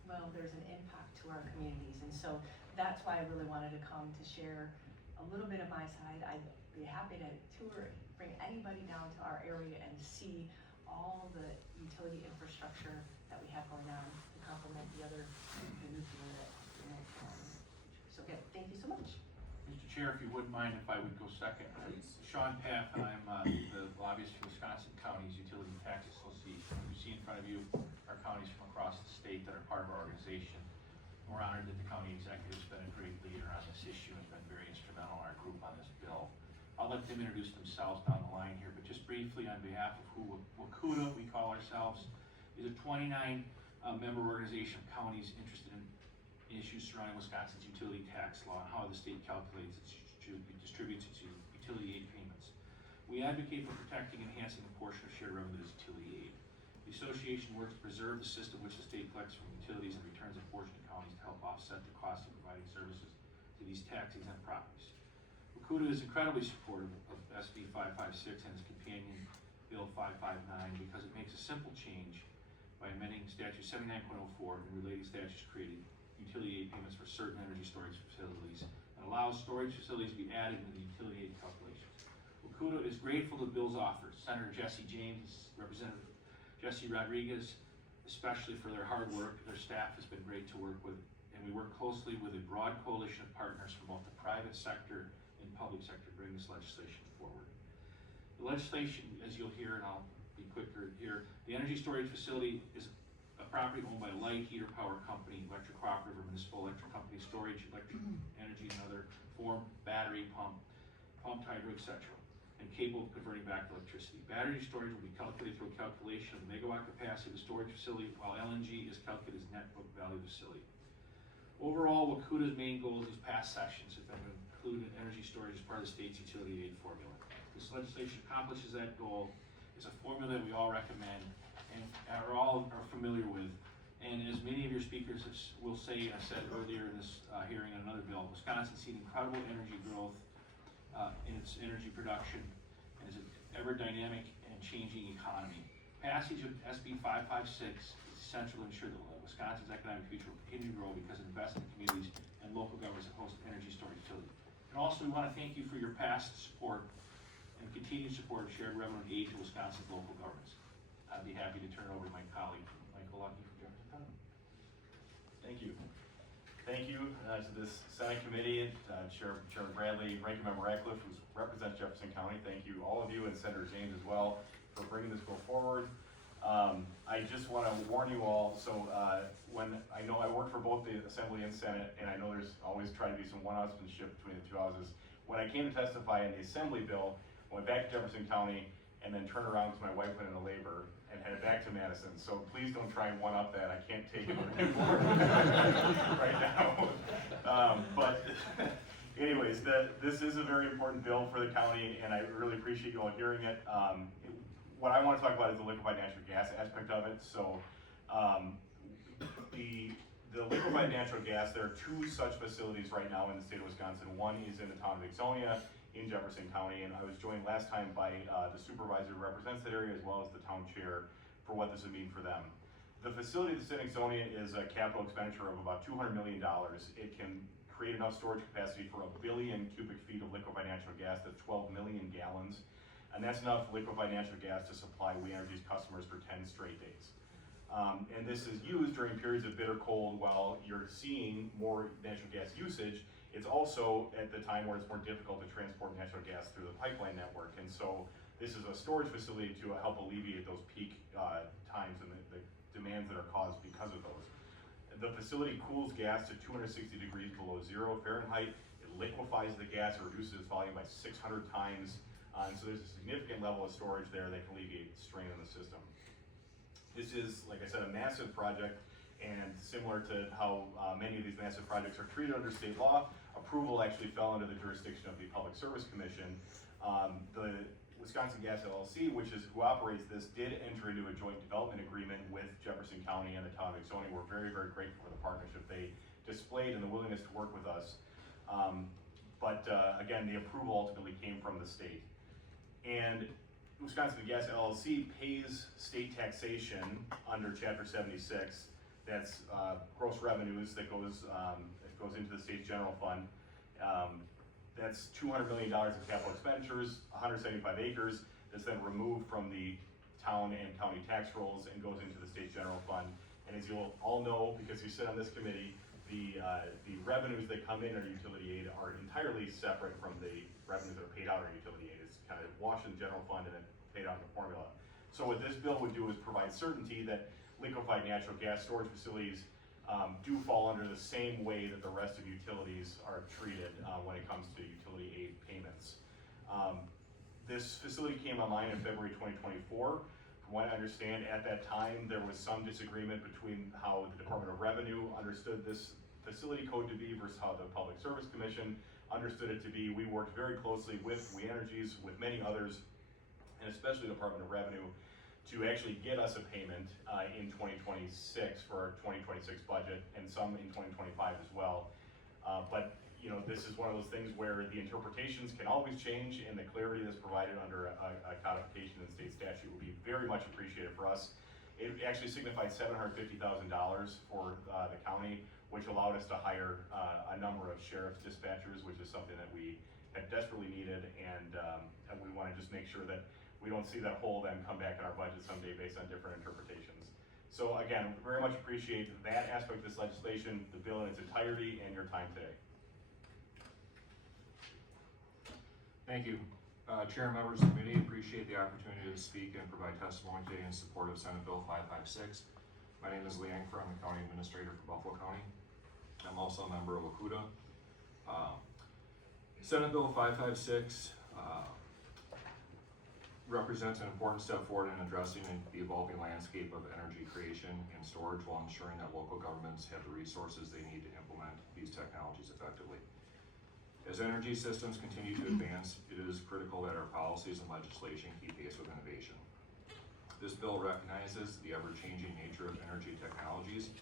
Well, there's an impact to our communities, and so that's why I really wanted to come to share a little bit of my side. I'd be happy to tour, bring anybody down to our area and see all the utility infrastructure that we have going on to complement the nuclear that, so again, thank you so much. Mr. Chair, if you wouldn't mind if I would go second. Sean Paff, and I'm the lobbyist for Wisconsin Counties Utility Tax Association. You see in front of you are counties from across the state that are part of our organization. We're honored that the county executive's been a great leader on this issue and been very instrumental in our group on this bill. I'll let them introduce themselves down the line here, but just briefly on behalf of who WACUDA, we call ourselves, is a 29-member organization of counties interested in issues surrounding Wisconsin's utility tax law and how the state calculates its distributes its utility aid payments. We advocate for protecting and enhancing a portion of shared revenue as utility aid. The association works to preserve the system which the state collects from utilities and returns a portion to counties to help offset the cost of providing services to these tax-exempt properties. WACUDA is incredibly supportive of SB 556 and its companion Bill 559 because it makes a simple change by amending Statute 79.04 and relating statutes creating utility aid payments for certain energy storage facilities and allows storage facilities to be added into the utility aid calculations. WACUDA is grateful to the bill's authors, Senator Jesse James, Representative Jesse Rodriguez, especially for their hard work. Their staff has been great to work with, and we work closely with a broad coalition of partners from both the private sector and public sector to bring this legislation forward. The legislation, as you'll hear, and I'll be quicker here, the energy storage facility is a property owned by a light heater power company, electric cooperative, or municipal electric company, storage, electric energy, and other form, battery, pumped hydro, etc., and capable of converting back to electricity. Battery storage will be calculated through a calculation of the megawatt capacity of the storage facility, while LNG is calculated as net book value of the facility. Overall, WACUDA's main goals these past sessions have been to include energy storage as part of the state's utility aid formula. This legislation accomplishes that goal. It's a formula that we all recommend and are familiar with. And as many of your speakers will say, and I said earlier in this hearing on another bill, Wisconsin's seen incredible energy growth in its energy production and is an ever dynamic and changing economy. Passage of SB 556 is essential to ensure that Wisconsin's economic future will continue to grow because of investment in communities and local governments that host energy storage utility. And also, we want to thank you for your past support and continued support of shared revenue and aid to Wisconsin's local governments. I'd be happy to turn it over to my colleague, Michael Lucky from Jefferson County. Thank you. Thank you to this Senate committee, Chairman Bradley, Ranking Member Ratcliffe, who represents Jefferson County. Thank you, all of you, and Senator James as well, for bringing this bill forward. I just want to warn you all, so when I know I worked for both the Assembly and Senate, and I know there's always try to be some one-upsmanship between the two houses. When I came to testify in the Assembly bill, I went back to Jefferson County and then turned around because my wife went into labor and headed back to Madison. So please don't try and one-up that. I can't take it right now. But anyways, this is a very important bill for the county, and I really appreciate you all hearing it. What I want to talk about is the liquefied natural gas aspect of it. So the liquefied natural gas, there are two such facilities right now in the state of Wisconsin. One is in the town of Ixonia in Jefferson County, and I was joined last time by the supervisor who represents that area as well as the town chair for what this would mean for them. The facility that's in Ixonia is a capital expenditure of about $200 million. It can create enough storage capacity for 1 billion cubic feet of liquefied natural gas, that's 12 million gallons. And that's enough liquefied natural gas to supply We Energy's customers for 10 straight days. And this is used during periods of bitter cold while you're seeing more natural gas usage. It's also at the time where it's more difficult to transport natural gas through the pipeline network. And so this is a storage facility to help alleviate those peak times and the demands that are caused because of those. The facility cools gas to 260 degrees below 0 Fahrenheit. It liquefies the gas, it reduces its volume by 600 times. And so there's a significant level of storage there that can alleviate strain on the system. This is, like I said, a massive project, and similar to how many of these massive projects are treated under state law, approval actually fell under the jurisdiction of the Public Service Commission. The Wisconsin Gas LLC, which is who operates this, did enter into a joint development agreement with Jefferson County and the town of Ixonia. We're very, very grateful for the partnership they displayed and the willingness to work with us. But again, the approval ultimately came from the state. And Wisconsin Gas LLC pays state taxation under Chapter 76. That's gross revenues that goes into the state's general fund. That's $200 million of capital expenditures, 175 acres, that's then removed from the town and county tax rolls and goes into the state's general fund. And as you'll all know, because you sit on this committee, the revenues that come in under utility aid are entirely separate from the revenues that are paid out under utility aid. It's kind of washed in the general fund and then paid out in the formula. So what this bill would do is provide certainty that liquefied natural gas storage facilities do fall under the same way that the rest of utilities are treated when it comes to utility aid payments. This facility came online in February 2024. From what I understand, at that time, there was some disagreement between how the Department of Revenue understood this facility code to be versus how the Public Service Commission understood it to be. We worked very closely with We Energies, with many others, and especially the Department of Revenue, to actually get us a payment in 2026 for our 2026 budget, and some in 2025 as well. But you know, this is one of those things where the interpretations can always change, and the clarity that's provided under a codification in the state statute will be very much appreciated for us. It actually signified $750,000 for the county, which allowed us to hire a number of sheriff's dispatchers, which is something that we had desperately needed, and we want to just make sure that we don't see that hole then come back in our budget someday based on different interpretations. So again, very much appreciate that aspect of this legislation, the bill in its entirety, and your time today. Thank you. Chair and members of the committee, appreciate the opportunity to speak and provide testimony today in support of Senate Bill 556. My name is Liang Fr. I'm the County Administrator for Buffalo County. I'm also a member of WACUDA. Senate Bill 556 represents an important step forward in addressing the evolving landscape of energy creation and storage while ensuring that local governments have the resources they need to implement these technologies effectively. As energy systems continue to advance, it is critical that our policies and legislation keep pace with innovation. This bill recognizes the ever-changing nature of energy technologies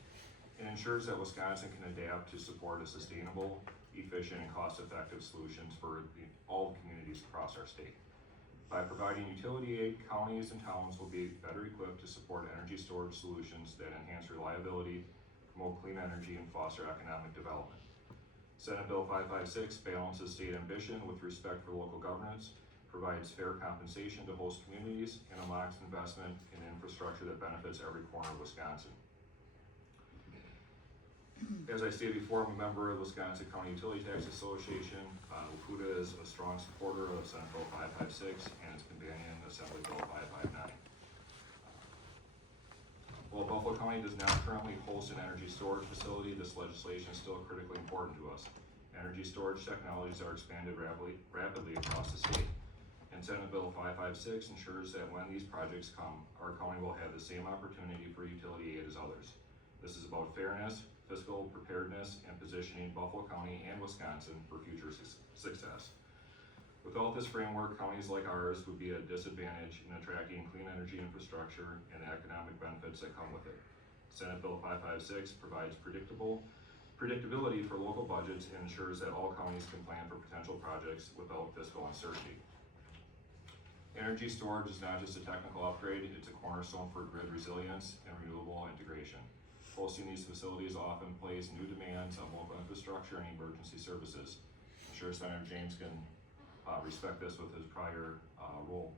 and ensures that Wisconsin can adapt to support a sustainable, efficient, and cost-effective solutions for all the communities across our state. By providing utility aid, counties and towns will be better equipped to support energy storage solutions that enhance reliability, promote clean energy, and foster economic development. Senate Bill 556 balances state ambition with respect for local governance, provides fair compensation to host communities, and unlocks investment in infrastructure that benefits every corner of Wisconsin. As I stated before, I'm a member of the Wisconsin County Utility Tax Association. WACUDA is a strong supporter of Senate Bill 556 and its companion, Assembly Bill 559. While Buffalo County does not currently host an energy storage facility, this legislation is still critically important to us. Energy storage technologies are expanded rapidly across the state, and Senate Bill 556 ensures that when these projects come, our county will have the same opportunity for utility aid as others. This is about fairness, fiscal preparedness, and positioning Buffalo County and Wisconsin for future success. Without this framework, counties like ours would be at a disadvantage in attracting clean energy infrastructure and the economic benefits that come with it. Senate Bill 556 provides predictability for local budgets and ensures that all counties can plan for potential projects without fiscal uncertainty. Energy storage is not just a technical upgrade, it's a cornerstone for grid resilience and renewable integration. Hosting these facilities often place new demands on local infrastructure and emergency services. I'm sure Senator James can respect this with his prior role.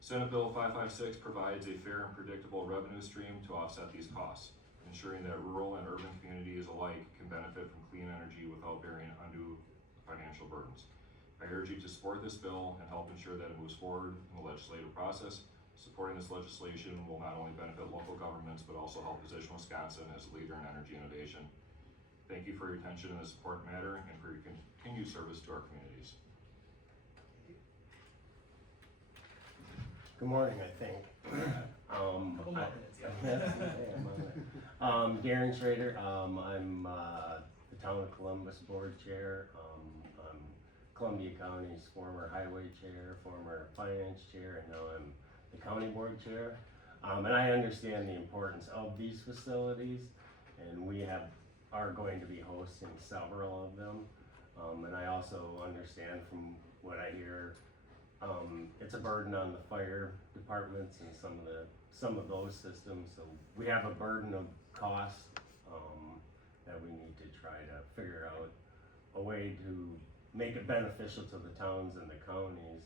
Senate Bill 556 provides a fair and predictable revenue stream to offset these costs, ensuring that rural and urban communities alike can benefit from clean energy without bearing undue financial burdens. I urge you to support this bill and help ensure that it moves forward in the legislative process. Supporting this legislation will not only benefit local governments, but also help position Wisconsin as a leader in energy innovation. Thank you for your attention in this important matter and for your continued service to our communities. Good morning, I think. Couple more minutes, yeah. Darren Schrader, I'm the Town of Columbus Board Chair. I'm Columbia County's former Highway Chair, former Finance Chair, and now I'm the County Board Chair. And I understand the importance of these facilities, and we are going to be hosting several of them. And I also understand from what I hear it's a burden on the fire departments and some of those systems, so we have a burden of cost, that we need to try to figure out a way to make it beneficial to the towns and the counties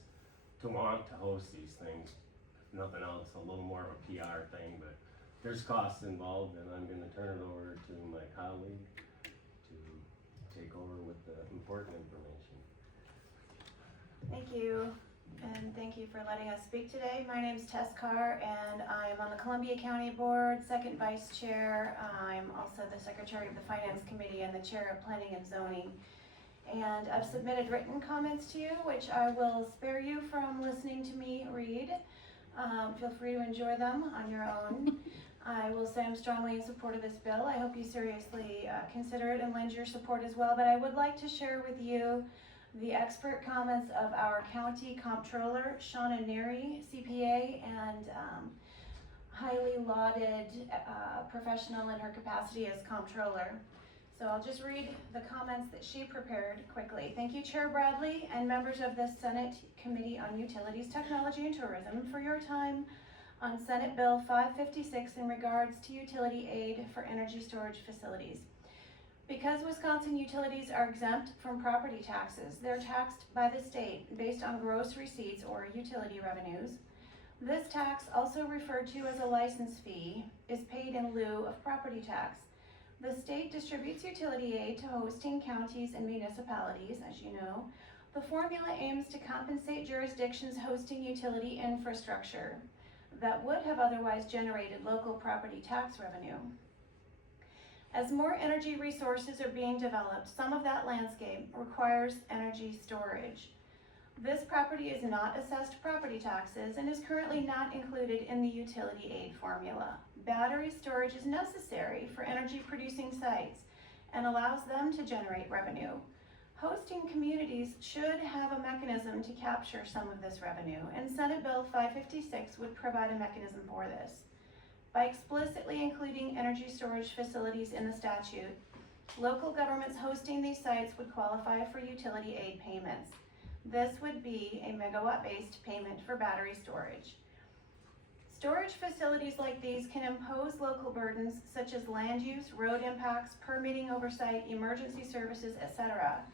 to want to host these things. If nothing else, a little more of a PR thing, but there's costs involved, and I'm gonna turn it over to my colleague to take over with the important information. Thank you, and thank you for letting us speak today. My name's Tess Carr, and I'm on the Columbia County Board, second vice chair. I'm also the secretary of the Finance Committee and the chair of Planning and Zoning. And I've submitted written comments to you, which I will spare you from listening to me read. Feel free to enjoy them on your own. I will say I'm strongly in support of this bill. I hope you seriously consider it and lend your support as well. But I would like to share with you the expert comments of our county comptroller, Shauna Neary, CPA, and highly lauded professional in her capacity as comptroller. So I'll just read the comments that she prepared quickly. Thank you, Chair Bradley, and members of the Senate Committee on Utilities, Technology, and Tourism for your time on Senate Bill 556 in regards to utility aid for energy storage facilities. Because Wisconsin utilities are exempt from property taxes, they're taxed by the state based on gross receipts or utility revenues. This tax, also referred to as a license fee, is paid in lieu of property tax. The state distributes utility aid to hosting counties and municipalities, as you know. The formula aims to compensate jurisdictions hosting utility infrastructure that would have otherwise generated local property tax revenue. As more energy resources are being developed, some of that landscape requires energy storage. This property is not assessed property taxes and is currently not included in the utility aid formula. Battery storage is necessary for energy producing sites and allows them to generate revenue. Hosting communities should have a mechanism to capture some of this revenue, and Senate Bill 556 would provide a mechanism for this. By explicitly including energy storage facilities in the statute, local governments hosting these sites would qualify for utility aid payments. This would be a megawatt-based payment for battery storage. Storage facilities like these can impose local burdens such as land use, road impacts, permitting oversight, emergency services, etc.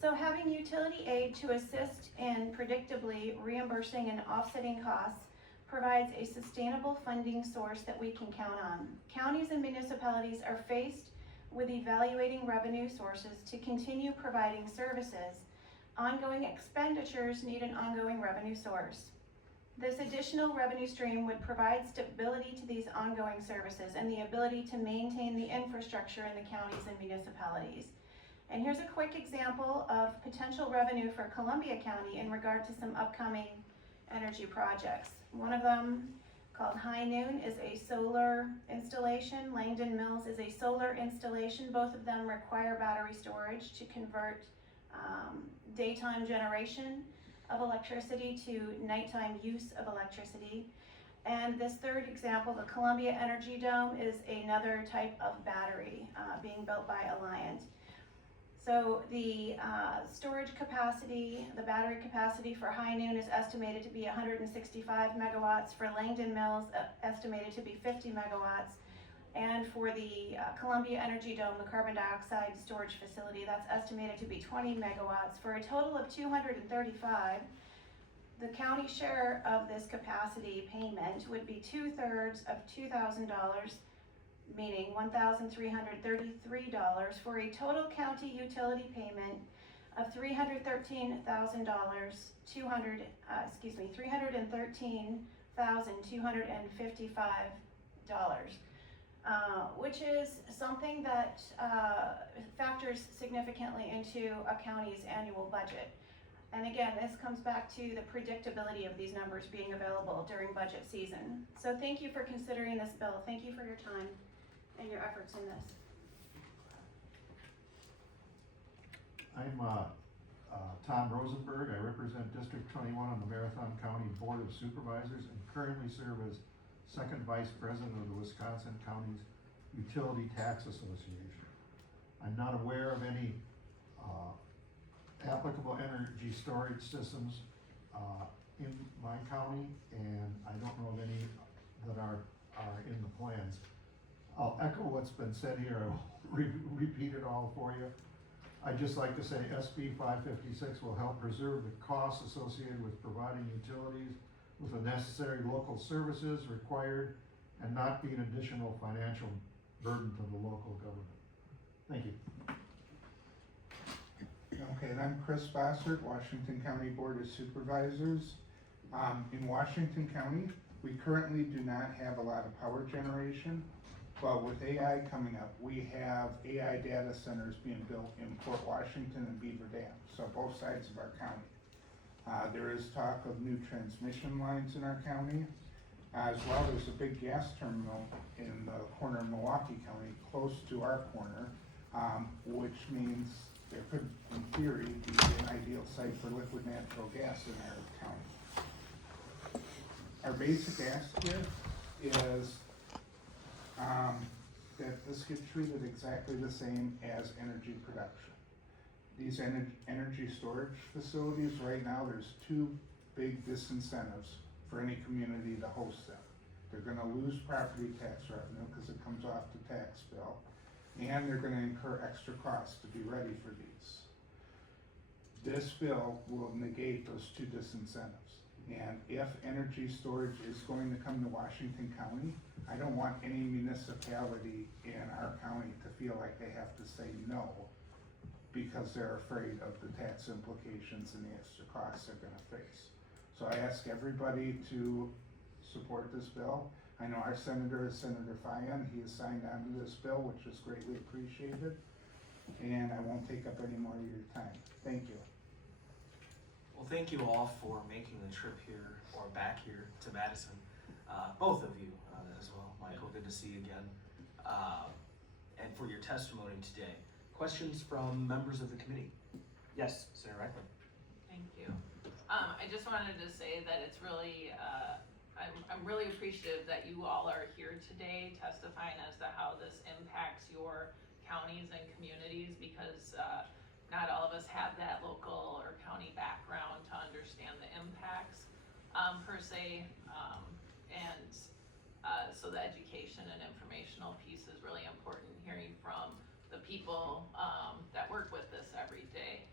So having utility aid to assist in predictably reimbursing and offsetting costs provides a sustainable funding source that we can count on. Counties and municipalities are faced with evaluating revenue sources to continue providing services. Ongoing expenditures need an ongoing revenue source. This additional revenue stream would provide stability to these ongoing services and the ability to maintain the infrastructure in the counties and municipalities. And here's a quick example of potential revenue for Columbia County in regard to some upcoming energy projects. One of them, called High Noon, is a solar installation. Langdon Mills is a solar installation. Both of them require battery storage to convert daytime generation of electricity to nighttime use of electricity. And this third example, the Columbia Energy Dome, is another type of battery being built by Alliant. So the storage capacity, the battery capacity for High Noon is estimated to be 165 megawatts. For Langdon Mills, estimated to be 50 megawatts. And for the Columbia Energy Dome, the carbon dioxide storage facility, that's estimated to be 20 megawatts for a total of 235. The county share of this capacity payment would be 2/3 of $2,000, meaning $1,333 for a total county utility payment of $313,255. Which is something that factors significantly into a county's annual budget. And again, this comes back to the predictability of these numbers being available during budget season. So thank you for considering this bill. Thank you for your time and your efforts in this. I'm Tom Rosenberg. I represent District 21 on the Marathon County Board of Supervisors and currently serve as second vice president of the Wisconsin Counties Utility Tax Association. I'm not aware of any applicable energy storage systems in my county, and I don't know of any that are in the plans. I'll echo what's been said here, I will repeat it all for you. I'd just like to say SB 556 will help preserve the costs associated with providing utilities with the necessary local services required and not be an additional financial burden to the local government. Thank you. Okay, and I'm Chris Bossert, Washington County Board of Supervisors. In Washington County, we currently do not have a lot of power generation, but with AI coming up, we have AI data centers being built in Port Washington and Beaver Dam, so both sides of our county. There is talk of new transmission lines in our county. As well, there's a big gas terminal in the corner of Milwaukee County, close to our corner, which means there could, in theory, be an ideal site for liquid natural gas in our county. Our basic ask here is that this get treated exactly the same as energy production. These energy storage facilities, right now, there's two big disincentives for any community to host them. They're gonna lose property tax revenue because it comes off the tax bill, and they're gonna incur extra costs to be ready for these. This bill will negate those two disincentives. And if energy storage is going to come to Washington County, I don't want any municipality in our county to feel like they have to say no because they're afraid of the tax implications and the extra costs they're gonna face. So I ask everybody to support this bill. I know our senator is Senator Fyan. He has signed on to this bill, which is greatly appreciated. And I won't take up any more of your time. Thank you. Well, thank you all for making the trip here or back here to Madison. Both of you as well. Michael, good to see you again. And for your testimony today. Questions from members of the committee? Yes, Senator Reckler. Thank you. I just wanted to say that it's really, I'm really appreciative that you all are here today testifying as to how this impacts your counties and communities, because not all of us have that local or county background to understand the impacts per se, and so the education and informational piece is really important, hearing from the people that work with this every day.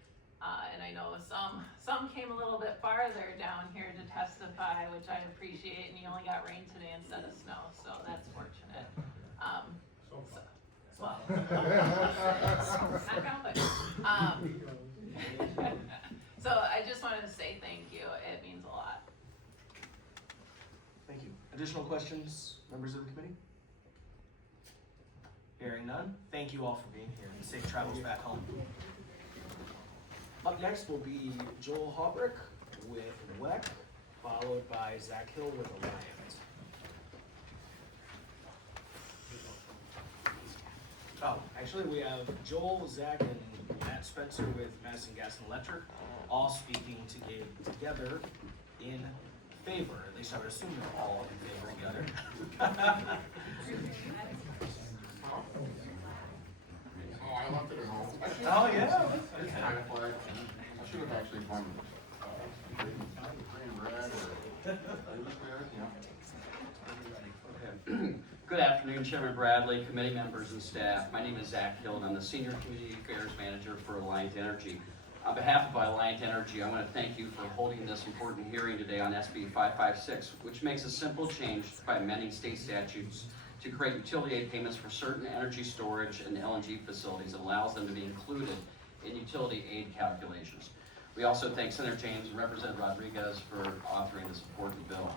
And I know some came a little bit farther down here to testify, which I appreciate, and you only got rain today instead of snow, so that's fortunate. Well, not counting. So I just wanted to say thank you. It means a lot. Thank you. Additional questions, members of the committee? Hearing none, thank you all for being here, and safe travels back home. Up next will be Joel Haubrich with WEC, followed by Zach Hill with Alliance. Oh, actually we have Joel, Zach, and Matt Spencer with Madison Gas and Electric, all speaking together in favor. At least I would assume they're all in favor together. Oh, I left it at home. Oh, yeah. I should have actually gone green and red or Okay. Good afternoon, Chairman Bradley, committee members and staff. My name is Zach Hill and I'm the Senior Community Affairs Manager for Alliant Energy. On behalf of Alliant Energy, I want to thank you for holding this important hearing today on SB 556, which makes a simple change by amending state statutes to create utility aid payments for certain energy storage and LNG facilities and allows them to be included in utility aid calculations. We also thank Senator James and Representative Rodriguez for authoring this important bill.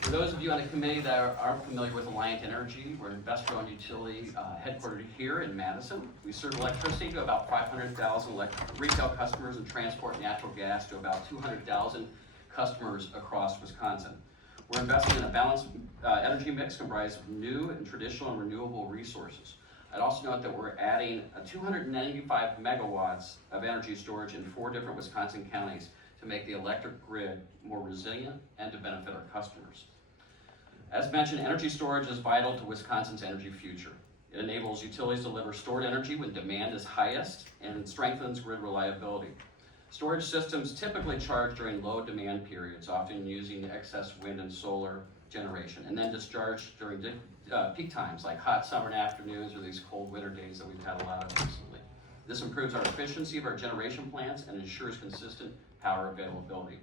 For those of you on the committee that aren't familiar with Alliant Energy, we're an investor-owned utility headquartered here in Madison. We serve electricity to about 500,000 retail customers and transport natural gas to about 200,000 customers across Wisconsin. We're investing in a balanced energy mix comprised of new and traditional and renewable resources. I'd also note that we're adding 295 megawatts of energy storage in 4 different Wisconsin counties to make the electric grid more resilient and to benefit our customers. As mentioned, energy storage is vital to Wisconsin's energy future. It enables utilities to deliver stored energy when demand is highest and strengthens grid reliability. Storage systems typically charge during low demand periods, often using excess wind and solar generation, and then discharge during peak times like hot summer afternoons or these cold winter days that we've had a lot of recently. This improves our efficiency of our generation plants and ensures consistent power availability.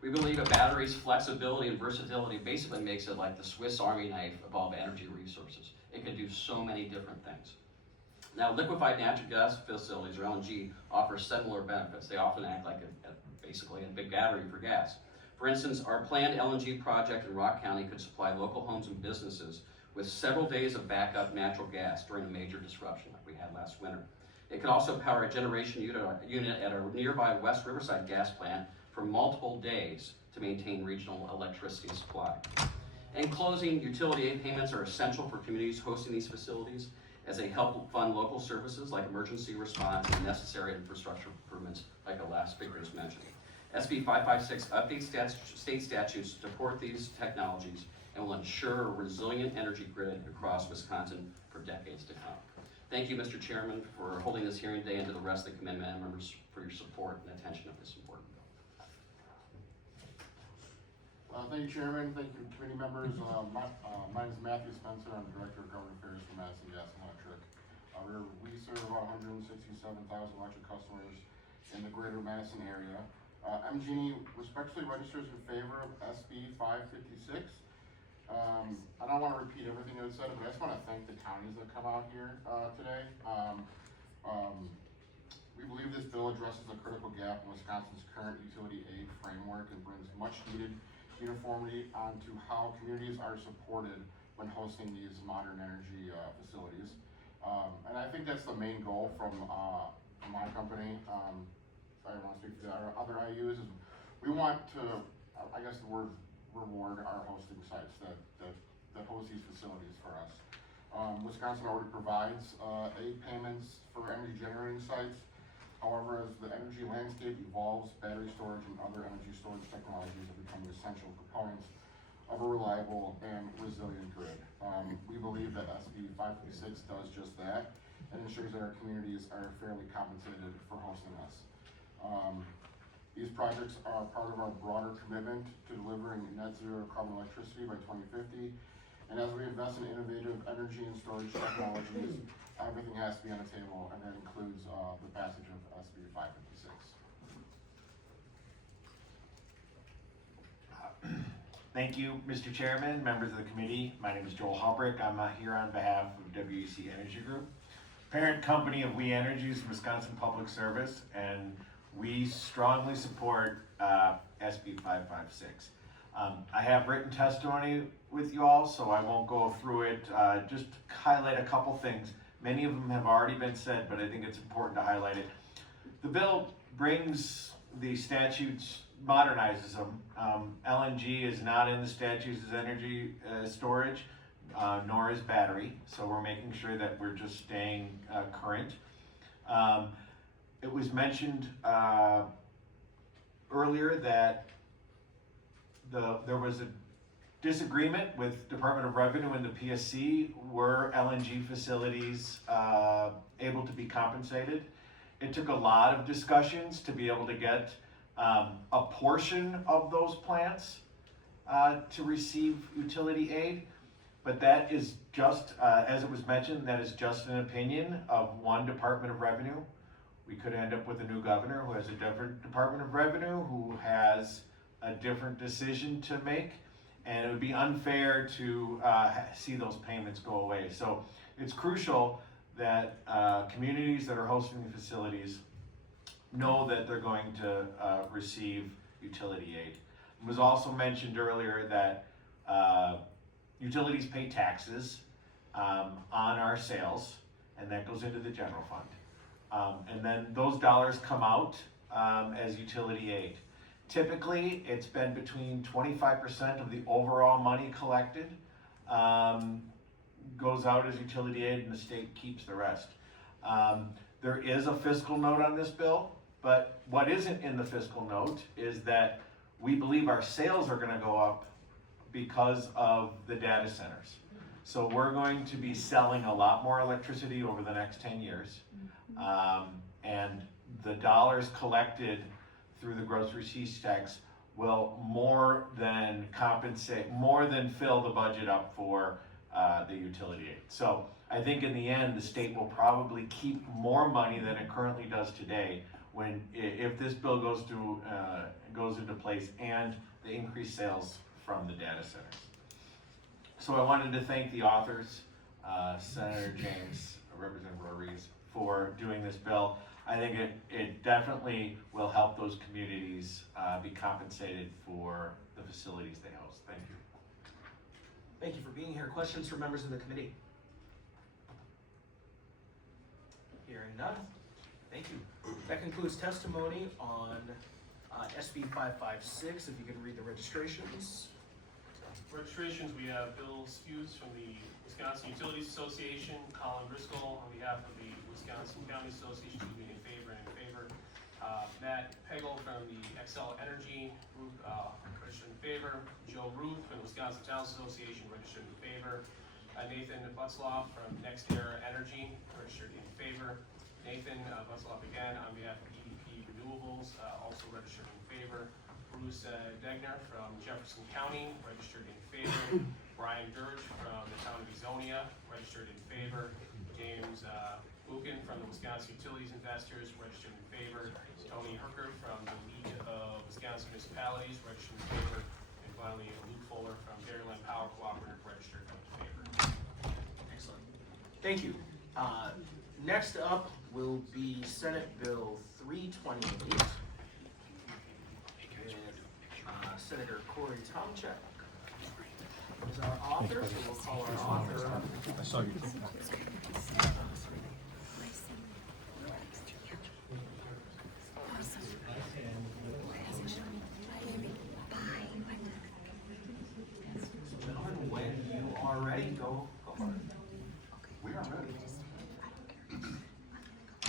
We believe a battery's flexibility and versatility basically makes it like the Swiss Army knife of all energy resources. It can do so many different things. Now, liquefied natural gas facilities, or LNG, offer similar benefits. They often act like basically a big battery for gas. For instance, our planned LNG project in Rock County could supply local homes and businesses with several days of backup natural gas during a major disruption like we had last winter. It could also power a generation unit at a nearby West Riverside gas plant for multiple days to maintain regional electricity supply. In closing, utility aid payments are essential for communities hosting these facilities as they help fund local services like emergency response and necessary infrastructure improvements like the last speakers mentioned. SB 556 updates state statutes to support these technologies and will ensure a resilient energy grid across Wisconsin for decades to come. Thank you, Mr. Chairman, for holding this hearing today, and to the rest of the committee members for your support and attention of this important bill. Thank you, Chairman. Thank you, committee members. My name is Matthew Spencer. I'm Director of Government Affairs for Madison Gas and Electric. We serve about 167,000 electric customers in the greater Madison area. MG&E respectfully registers in favor of SB 556. I don't want to repeat everything that was said, but I just want to thank the counties that come out here today. We believe this bill addresses a critical gap in Wisconsin's current utility aid framework and brings much needed uniformity onto how communities are supported when hosting these modern energy facilities. And I think that's the main goal from my company. I don't want to speak for the other IUs. Is we want to, I guess the word, reward our hosting sites that host these facilities for us. Wisconsin already provides aid payments for energy generating sites. However, as the energy landscape evolves, battery storage and other energy storage technologies are becoming essential components of a reliable and resilient grid. We believe that SB 556 does just that and ensures that our communities are fairly compensated for hosting us. These projects are part of our broader commitment to delivering net zero carbon electricity by 2050. And as we invest in innovative energy and storage technologies, everything has to be on the table, and that includes the passage of SB 556. Thank you, Mr. Chairman, members of the committee. My name is Joel Halbrick. I'm here on behalf of WEC Energy Group, parent company of We Energies, Wisconsin Public Service, and we strongly support SB 556. I have written testimony with you all, so I won't go through it. Just highlight a couple things. Many of them have already been said, but I think it's important to highlight it. The bill brings the statutes, modernizes them. LNG is not in the statutes as energy storage, nor is battery, so we're making sure that we're just staying current. It was mentioned earlier that there was a disagreement with Department of Revenue and the PSC. Were LNG facilities able to be compensated? It took a lot of discussions to be able to get a portion of those plants to receive utility aid, but that is just, as it was mentioned, that is just an opinion of one Department of Revenue. We could end up with a new governor who has a different Department of Revenue, who has a different decision to make, and it would be unfair to see those payments go away. So it's crucial that communities that are hosting the facilities know that they're going to receive utility aid. It was also mentioned earlier that utilities pay taxes on our sales, and that goes into the general fund. And then those dollars come out as utility aid. Typically, it's been between 25% of the overall money collected goes out as utility aid, and the state keeps the rest. There is a fiscal note on this bill, but what isn't in the fiscal note is that we believe our sales are going to go up because of the data centers. So we're going to be selling a lot more electricity over the next 10 years. And the dollars collected through the gross receipts tax will more than compensate, more than fill the budget up for the utility aid. So I think in the end, the state will probably keep more money than it currently does today if this bill goes into place and the increased sales from the data centers. So I wanted to thank the authors, Senator James, Representative Rodriguez, for doing this bill. I think it definitely will help those communities be compensated for the facilities they host. Thank you. Thank you for being here. Questions from members of the committee? Hearing none. Thank you. That concludes testimony on SB 556. If you could read the registrations. Registrations, we have Bill Spuse from the Wisconsin Utilities Association, Colin Driscoll on behalf of the Wisconsin County Association, to be in favor and in favor. Matt Pegel from the Excel Energy Group, registered in favor. Joe Ruth from the Wisconsin Towns Association, registered in favor. Nathan Butzloff from Next Era Energy, registered in favor. Nathan Butzloff again on behalf of EDP Renewables, also registered in favor. Bruce Degner from Jefferson County, registered in favor. Brian Dirge from the town of Ezonia, registered in favor. James Buchan from the Wisconsin Utilities Investors, registered in favor. Tony Herker from the League of Wisconsin Municipalities, registered in favor. And finally, Luke Fuller from Dairyland Power Cooperative, registered in favor. Excellent. Thank you. Next up will be Senate Bill 328. Senator Corey Tomczyk is our author, so we'll call our author up. I saw you. Gentlemen, when you are ready, go for it. We are ready.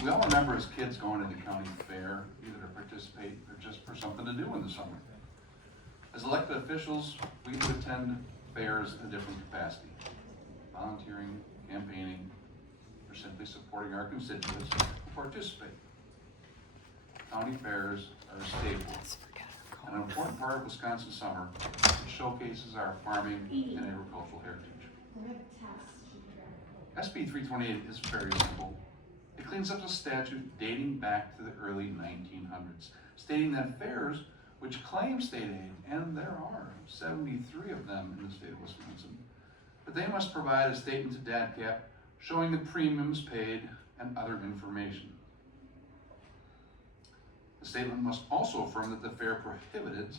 We all remember as kids going to the county fair, either to participate or just for something to do in the summer. As elected officials, we would attend fairs in a different capacity, volunteering, campaigning, or simply supporting our constituents who participate. County fairs are a staple, an important part of Wisconsin summer that showcases our farming and agricultural heritage. SB 328 is very simple. It cleans up a statute dating back to the early 1900s, stating that fairs which claim state aid, and there are 73 of them in the state of Wisconsin, but they must provide a statement to DADCAP showing the premiums paid and other information. The statement must also affirm that the fair prohibited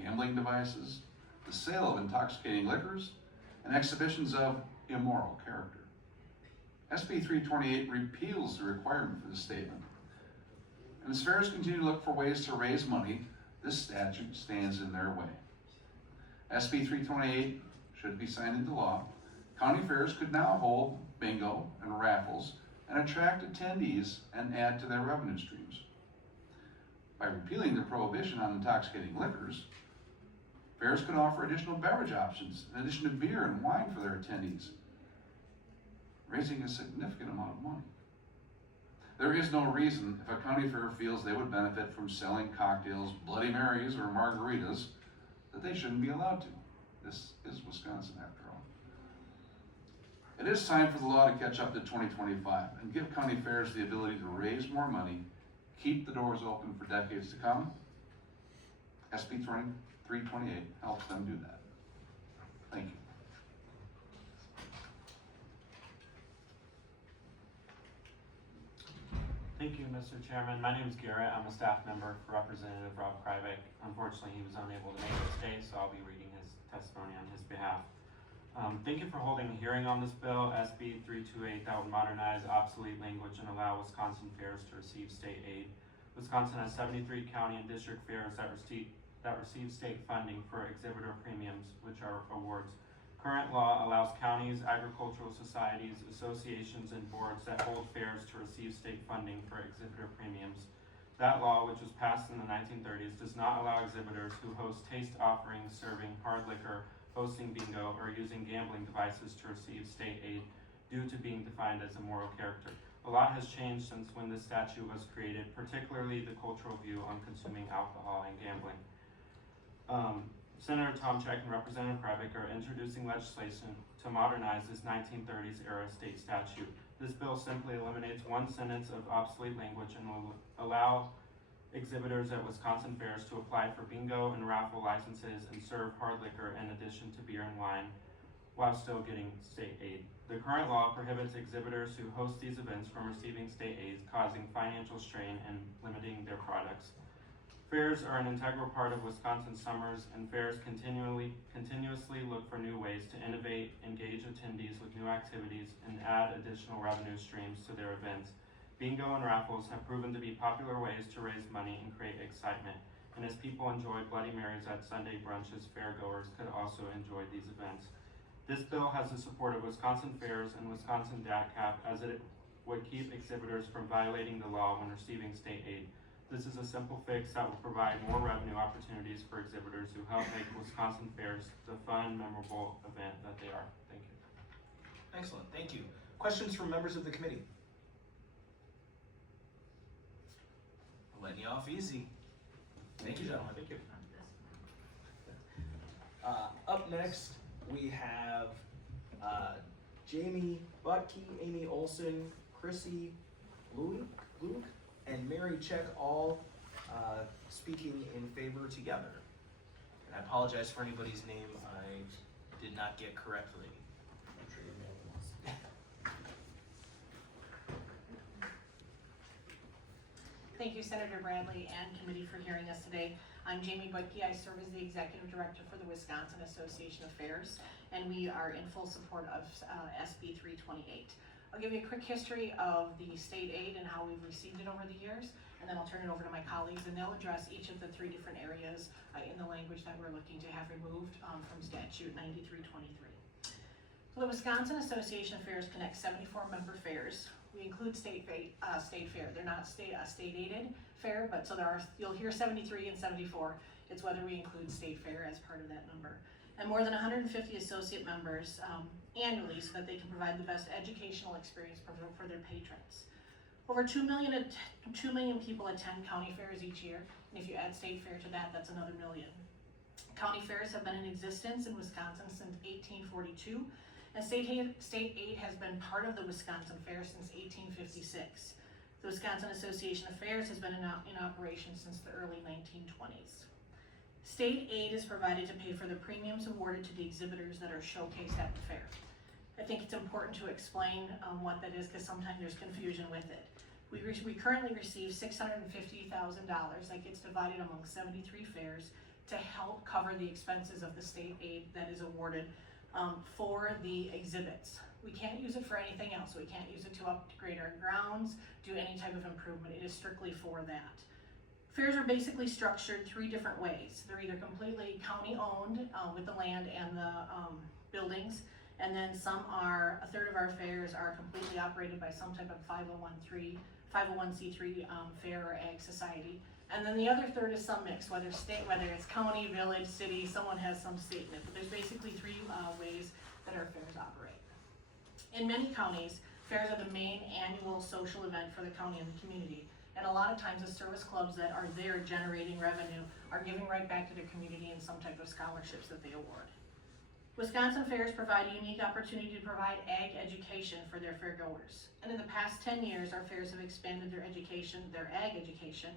gambling devices, the sale of intoxicating liquors, and exhibitions of immoral character. SB 328 repeals the requirement for this statement. And as fairs continue to look for ways to raise money, this statute stands in their way. SB 328 should be signed into law. County fairs could now hold bingo and raffles and attract attendees and add to their revenue streams. By repealing the prohibition on intoxicating liquors, fairs could offer additional beverage options in addition to beer and wine for their attendees, raising a significant amount of money. There is no reason, if a county fair feels they would benefit from selling cocktails, Bloody Marys, or margaritas, that they shouldn't be allowed to. This is Wisconsin, after all. It is time for the law to catch up to 2025 and give county fairs the ability to raise more money, keep the doors open for decades to come. SB 328 helps them do that. Thank you. Thank you, Mr. Chairman. My name is Garrett. I'm a staff member for Representative Rob Kreibich. Unfortunately, he was unable to make it today, so I'll be reading his testimony on his behalf. Thank you for holding a hearing on this bill, SB 328, that would modernize obsolete language and allow Wisconsin fairs to receive state aid. Wisconsin has 73 county and district fairs that receive state funding for exhibitor premiums, which are awards. Current law allows counties, agricultural societies, associations, and boards that hold fairs to receive state funding for exhibitor premiums. That law, which was passed in the 1930s, does not allow exhibitors who host taste offerings, serving hard liquor, hosting bingo, or using gambling devices to receive state aid due to being defined as immoral character. A lot has changed since when this statute was created, particularly the cultural view on consuming alcohol and gambling. Senator Tomczyk and Representative Kreibich are introducing legislation to modernize this 1930s era state statute. This bill simply eliminates one sentence of obsolete language and will allow exhibitors at Wisconsin fairs to apply for bingo and raffle licenses and serve hard liquor in addition to beer and wine while still getting state aid. The current law prohibits exhibitors who host these events from receiving state aid, causing financial strain and limiting their products. Fairs are an integral part of Wisconsin's summers, and fairs continuously look for new ways to innovate, engage attendees with new activities, and add additional revenue streams to their events. Bingo and raffles have proven to be popular ways to raise money and create excitement, and as people enjoy Bloody Marys at Sunday brunches, fairgoers could also enjoy these events. This bill has the support of Wisconsin Fairs and Wisconsin DATCAP, as it would keep exhibitors from violating the law when receiving state aid. This is a simple fix that will provide more revenue opportunities for exhibitors who help make Wisconsin Fairs the fun, memorable event that they are. Thank you. Excellent, thank you. Questions from members of the committee? I'm letting you off easy. Thank you, gentlemen. Thank you. Up next, we have Jamie Butke, Amy Olson, Chrissy Luke, and Mary Check all speaking in favor together. And I apologize for anybody's name I did not get correctly. I'm sure you know Thank you, Senator Bradley and committee for hearing us today. I'm Jamie Butke. I serve as the Executive Director for the Wisconsin Association of Fairs, and we are in full support of SB 328. I'll give you a quick history of the state aid and how we've received it over the years, and then I'll turn it over to my colleagues, and they'll address each of the three different areas in the language that we're looking to have removed from statute 9323. So the Wisconsin Association of Fairs connects 74 member fairs. We include state fair. They're not state aided fair, but so you'll hear 73 and 74. It's whether we include state fair as part of that number. And more than 150 associate members annually so that they can provide the best educational experience for their patrons. Over 2 million people attend county fairs each year, and if you add state fair to that, that's another million. County fairs have been in existence in Wisconsin since 1842, and state aid has been part of the Wisconsin Fair since 1856. The Wisconsin Association of Fairs has been in operation since the early 1920s. State aid is provided to pay for the premiums awarded to the exhibitors that are showcased at the fair. I think it's important to explain what that is, because sometimes there's confusion with it. We currently receive $650,000 that gets divided among 73 fairs to help cover the expenses of the state aid that is awarded for the exhibits. We can't use it for anything else. We can't use it to upgrade our grounds, do any type of improvement. It is strictly for that. Fairs are basically structured three different ways. They're either completely county owned with the land and the buildings, and then a third of our fairs are completely operated by some type of 501c3 fair or ag society. And then the other third is some mix, whether it's county, village, city, someone has some state in it. But there's basically three ways that our fairs operate. In many counties, fairs are the main annual social event for the county and the community. And a lot of times the service clubs that are there generating revenue are giving right back to their community in some type of scholarships that they award. Wisconsin fairs provide a unique opportunity to provide ag education for their fairgoers. And in the past 10 years, our fairs have expanded their ag education,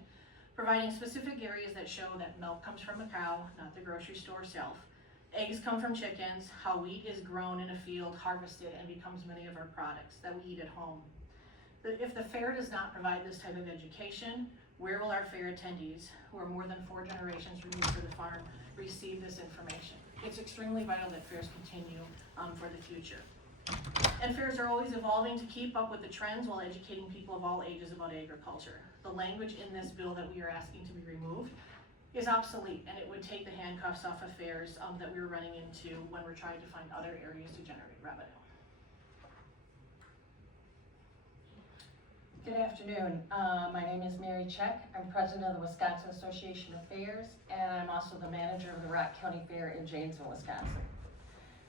providing specific areas that show that milk comes from a cow, not the grocery store shelf. Eggs come from chickens, how wheat is grown in a field, harvested, and becomes many of our products that we eat at home. If the fair does not provide this type of education, where will our fair attendees, who are more than 4 generations removed from the farm, receive this information? It's extremely vital that fairs continue for the future. And fairs are always evolving to keep up with the trends while educating people of all ages about agriculture. The language in this bill that we are asking to be removed is obsolete, and it would take the handcuffs off of fairs that we were running into when we're trying to find other areas to generate revenue. Good afternoon. My name is Mary Check. I'm president of the Wisconsin Association of Fairs, and I'm also the manager of the Rock County Fair in Janesville, Wisconsin.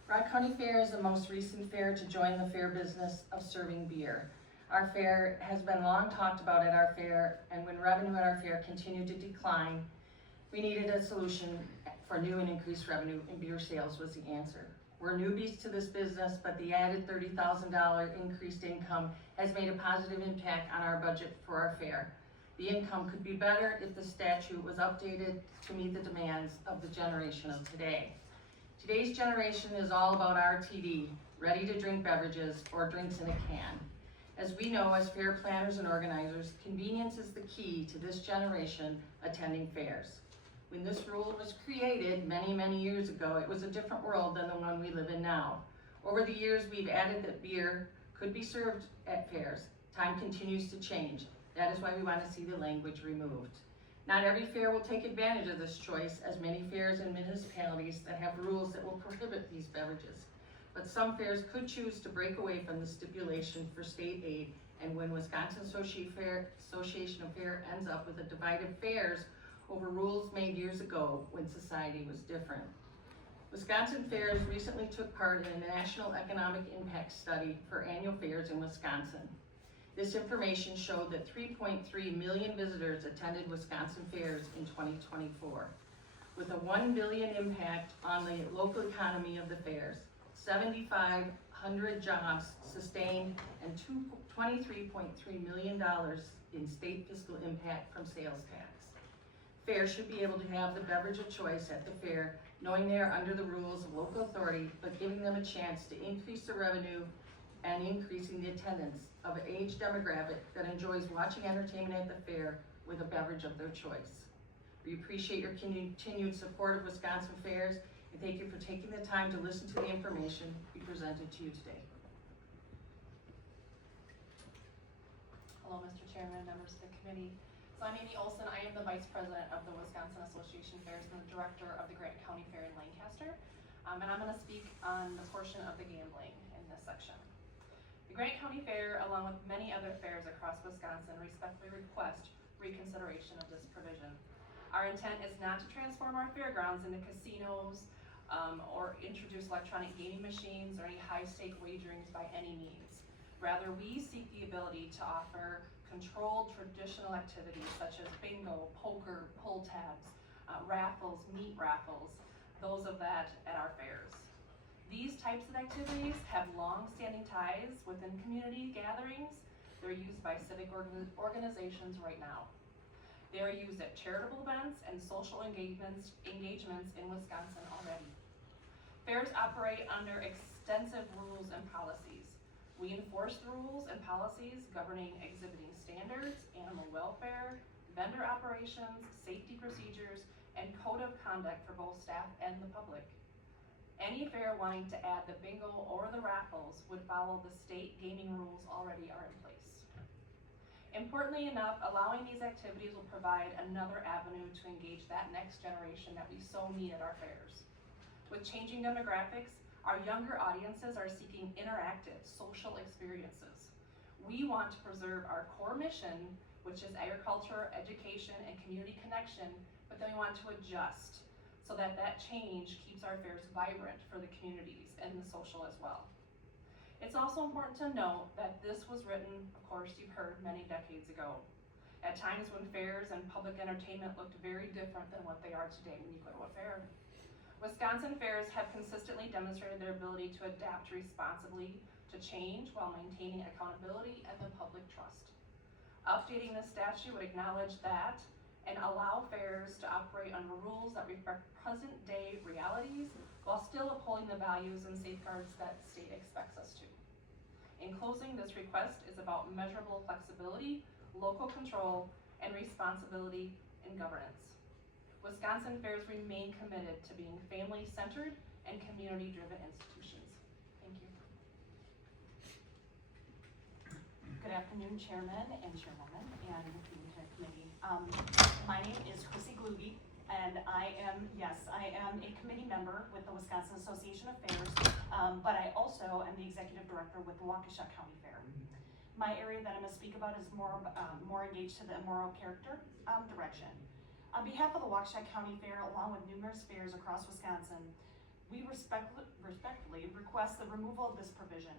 Rock County Fair is the most recent fair to join the fair business of serving beer. Our fair has been long talked about at our fair, and when revenue at our fair continued to decline, we needed a solution for new and increased revenue, and beer sales was the answer. We're newbies to this business, but the added $30,000 increased income has made a positive impact on our budget for our fair. The income could be better if the statute was updated to meet the demands of the generation of today. Today's generation is all about RTD, ready to drink beverages or drinks in a can. As we know, as fair planners and organizers, convenience is the key to this generation attending fairs. When this rule was created many, many years ago, it was a different world than the one we live in now. Over the years, we've added that beer could be served at fairs. Time continues to change. That is why we want to see the language removed. Not every fair will take advantage of this choice, as many fairs and municipalities that have rules that will prohibit these beverages. But some fairs could choose to break away from the stipulation for state aid, and when Wisconsin Association of Fair ends up with a divided fairs over rules made years ago when society was different. Wisconsin Fairs recently took part in a national economic impact study for annual fairs in Wisconsin. This information showed that 3.3 million visitors attended Wisconsin fairs in 2024. With a $1 billion impact on the local economy of the fairs, 7,500 jobs sustained, and $23.3 million in state fiscal impact from sales tax. Fairs should be able to have the beverage of choice at the fair, knowing they are under the rules of local authority, but giving them a chance to increase the revenue and increasing the attendance of an age demographic that enjoys watching entertainment at the fair with a beverage of their choice. We appreciate your continued support of Wisconsin Fairs, and thank you for taking the time to listen to the information we presented to you today. Hello, Mr. Chairman, members of the committee. So I'm Amy Olson. I am the Vice President of the Wisconsin Association Fairs and the Director of the Grant County Fair in Lancaster. And I'm going to speak on the portion of the gambling in this section. The Grant County Fair, along with many other fairs across Wisconsin, respectfully request reconsideration of this provision. Our intent is not to transform our fairgrounds into casinos or introduce electronic gaming machines or any high-stake wagerings by any means. Rather, we seek the ability to offer controlled traditional activities such as bingo, poker, pull tabs, raffles, meat raffles, those of that at our fairs. These types of activities have long-standing ties within community gatherings. They're used by civic organizations right now. They are used at charitable events and social engagements in Wisconsin already. Fairs operate under extensive rules and policies. We enforce the rules and policies governing exhibiting standards, animal welfare, vendor operations, safety procedures, and code of conduct for both staff and the public. Any fair wanting to add the bingo or the raffles would follow the state gaming rules already are in place. Importantly enough, allowing these activities will provide another avenue to engage that next generation that we so need at our fairs. With changing demographics, our younger audiences are seeking interactive social experiences. We want to preserve our core mission, which is agriculture, education, and community connection, but then we want to adjust so that that change keeps our fairs vibrant for the communities and the social as well. It's also important to note that this was written, of course, you've heard, many decades ago, at times when fairs and public entertainment looked very different than what they are today when you go to a fair. Wisconsin fairs have consistently demonstrated their ability to adapt responsibly to change while maintaining accountability and the public trust. Updating this statute would acknowledge that and allow fairs to operate under rules that reflect present-day realities while still upholding the values and safeguards that the state expects us to. In closing, this request is about measurable flexibility, local control, and responsibility in governance. Wisconsin fairs remain committed to being family-centered and community-driven institutions. Thank you. Good afternoon, Chairman and Chairwoman and the committee. My name is Chrissy Gluge, and I am a committee member with the Wisconsin Association of Fairs, but I also am the Executive Director with the Waukesha County Fair. My area that I'm going to speak about is more engaged to the immoral character direction. On behalf of the Waukesha County Fair, along with numerous fairs across Wisconsin, we respectfully request the removal of this provision.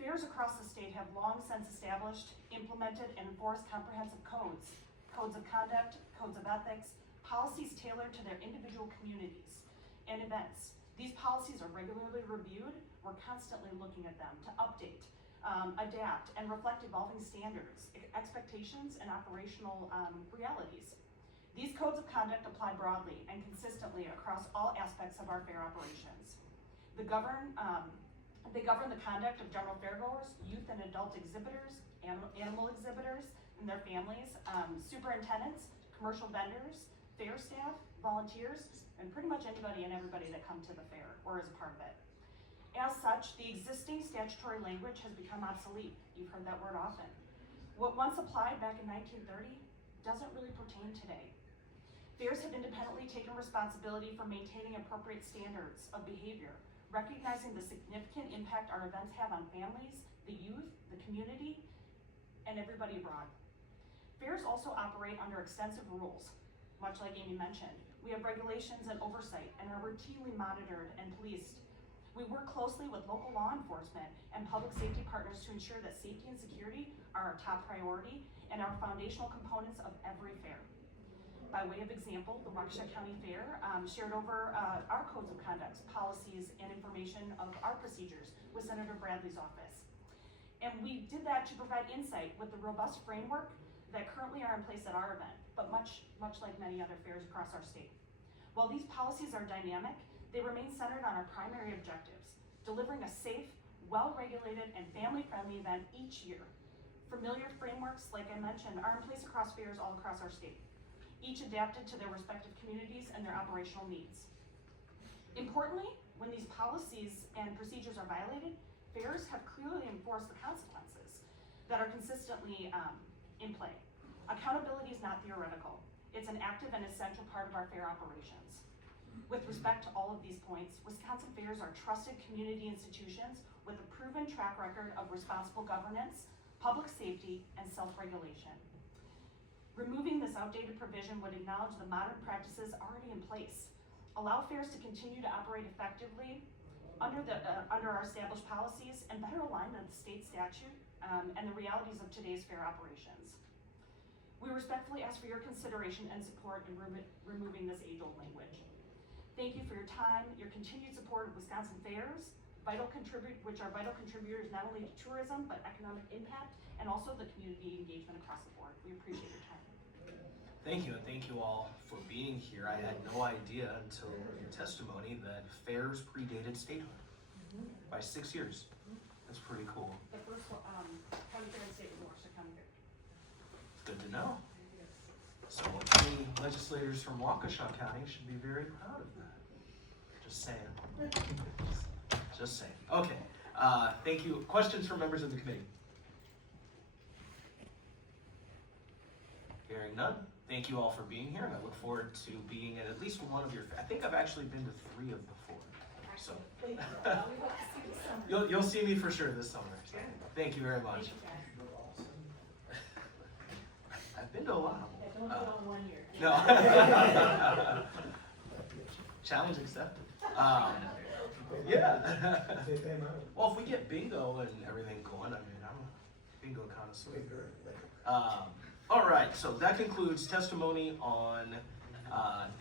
Fairs across the state have long since established, implemented, and enforced comprehensive codes of conduct, codes of ethics, policies tailored to their individual communities and events. These policies are regularly reviewed. We're constantly looking at them to update, adapt, and reflect evolving standards, expectations, and operational realities. These codes of conduct apply broadly and consistently across all aspects of our fair operations. They govern the conduct of general fairgoers, youth and adult exhibitors, animal exhibitors and their families, superintendents, commercial vendors, fair staff, volunteers, and pretty much anybody and everybody that come to the fair or is a part of it. As such, the existing statutory language has become obsolete. You've heard that word often. What once applied back in 1930 doesn't really pertain today. Fairs have independently taken responsibility for maintaining appropriate standards of behavior, recognizing the significant impact our events have on families, the youth, the community, and everybody abroad. Fairs also operate under extensive rules. Much like Amy mentioned, we have regulations and oversight and are routinely monitored and policed. We work closely with local law enforcement and public safety partners to ensure that safety and security are our top priority and are foundational components of every fair. By way of example, the Waukesha County Fair shared over our codes of conduct, policies, and information of our procedures with Senator Bradley's office. And we did that to provide insight with the robust framework that currently are in place at our event, but much like many other fairs across our state. While these policies are dynamic, they remain centered on our primary objectives, delivering a safe, well-regulated, and family-friendly event each year. Familiar frameworks, like I mentioned, are in place across fairs all across our state, each adapted to their respective communities and their operational needs. Importantly, when these policies and procedures are violated, fairs have clearly enforced the consequences that are consistently in play. Accountability is not theoretical. It's an active and essential part of our fair operations. With respect to all of these points, Wisconsin fairs are trusted community institutions with a proven track record of responsible governance, public safety, and self-regulation. Removing this outdated provision would acknowledge the modern practices already in place, allow fairs to continue to operate effectively under our established policies, and better align with the state statute and the realities of today's fair operations. We respectfully ask for your consideration and support in removing this age-old language. Thank you for your time, your continued support of Wisconsin fairs, which are vital contributors not only to tourism, but economic impact, and also the community engagement across the board. We appreciate your time. Thank you, and thank you all for being here. I had no idea until your testimony that fairs predated statehood by 6 years. That's pretty cool. The first county fair in the state was Waukesha County Fair. Good to know. So any legislators from Waukesha County should be very proud of that. Just saying. Just saying. Okay. Thank you. Questions from members of the committee? Hearing none. Thank you all for being here, and I look forward to being at least one of your. I think I've actually been to 3 of the 4. So you'll see me for sure this summer. So thank you very much. I've been to a lot of them. Don't do it on 1 year. No. Challenge accepted. Yeah. Well, if we get bingo and everything going, I mean, I'm a bingo connoisseur. All right, so that concludes testimony on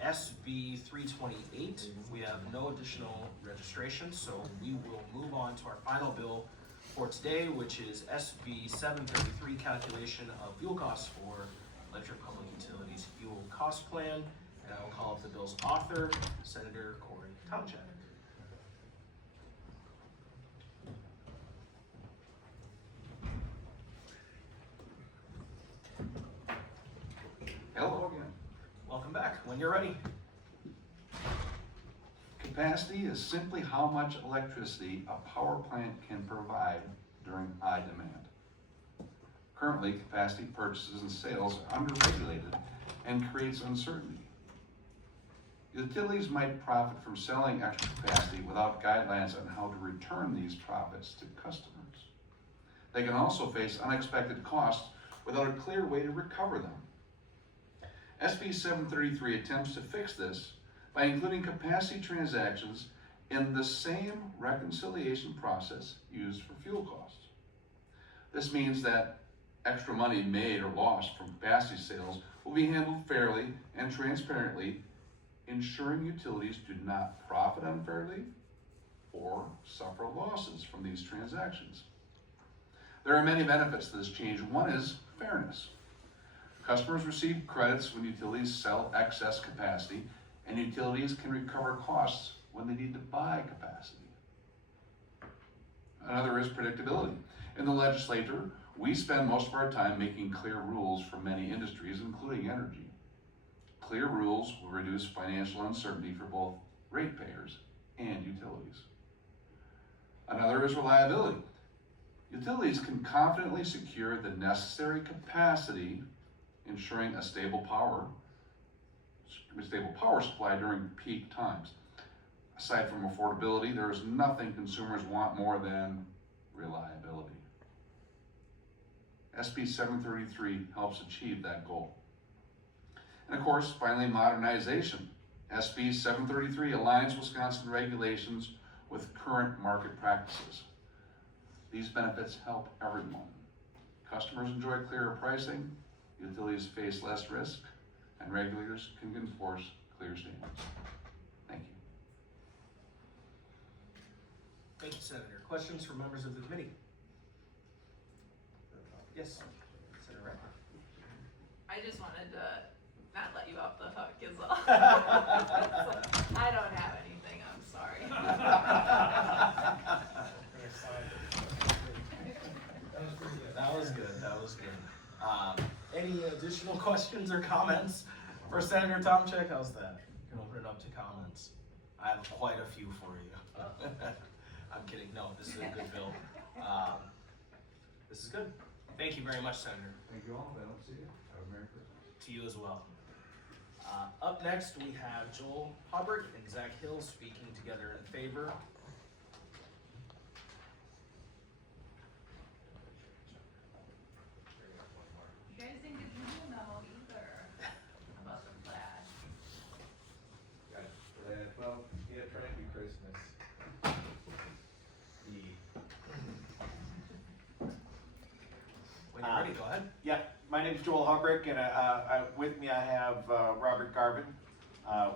SB 328. We have no additional registration, so we will move on to our final bill for today, which is SB 733, calculation of fuel costs for electric public utilities fuel cost plan. And I will call up the bill's author, Senator Corey Tomchak. Hello again. Welcome back. When you're ready. Capacity is simply how much electricity a power plant can provide during high demand. Currently, capacity purchases and sales are underregulated and creates uncertainty. Utilities might profit from selling extra capacity without guidelines on how to return these profits to customers. They can also face unexpected costs without a clear way to recover them. SB 733 attempts to fix this by including capacity transactions in the same reconciliation process used for fuel costs. This means that extra money made or lost from capacity sales will be handled fairly and transparently, ensuring utilities do not profit unfairly or suffer losses from these transactions. There are many benefits to this change. One is fairness. Customers receive credits when utilities sell excess capacity, and utilities can recover costs when they need to buy capacity. Another is predictability. In the legislature, we spend most of our time making clear rules for many industries, including energy. Clear rules will reduce financial uncertainty for both ratepayers and utilities. Another is reliability. Utilities can confidently secure the necessary capacity, ensuring a stable power supply during peak times. Aside from affordability, there is nothing consumers want more than reliability. SB 733 helps achieve that goal. And of course, finally, modernization. SB 733 aligns Wisconsin regulations with current market practices. These benefits help everyone. Customers enjoy clearer pricing, utilities face less risk, and regulators can enforce clear standards. Thank you. Thank you, Senator. Questions from members of the committee? Yes, Senator Wright. I just wanted to not let you off the hook is all. I don't have anything, I'm sorry. That was good, that was good. Any additional questions or comments for Senator Tomczyk? How's that? You can open it up to comments. I have quite a few for you. I'm kidding, no, this is a good bill. This is good. Thank you very much, Senator. Thank you all. If I don't see you, have a Merry Christmas. To you as well. Up next, we have Joel Hubbard and Zach Hill speaking together in favor. You guys didn't get the new memo either about the flash. Well, yeah, trying to be Christmas. When you're ready, go ahead. Yeah, my name is Joel Hubrick, and with me I have Robert Garvin.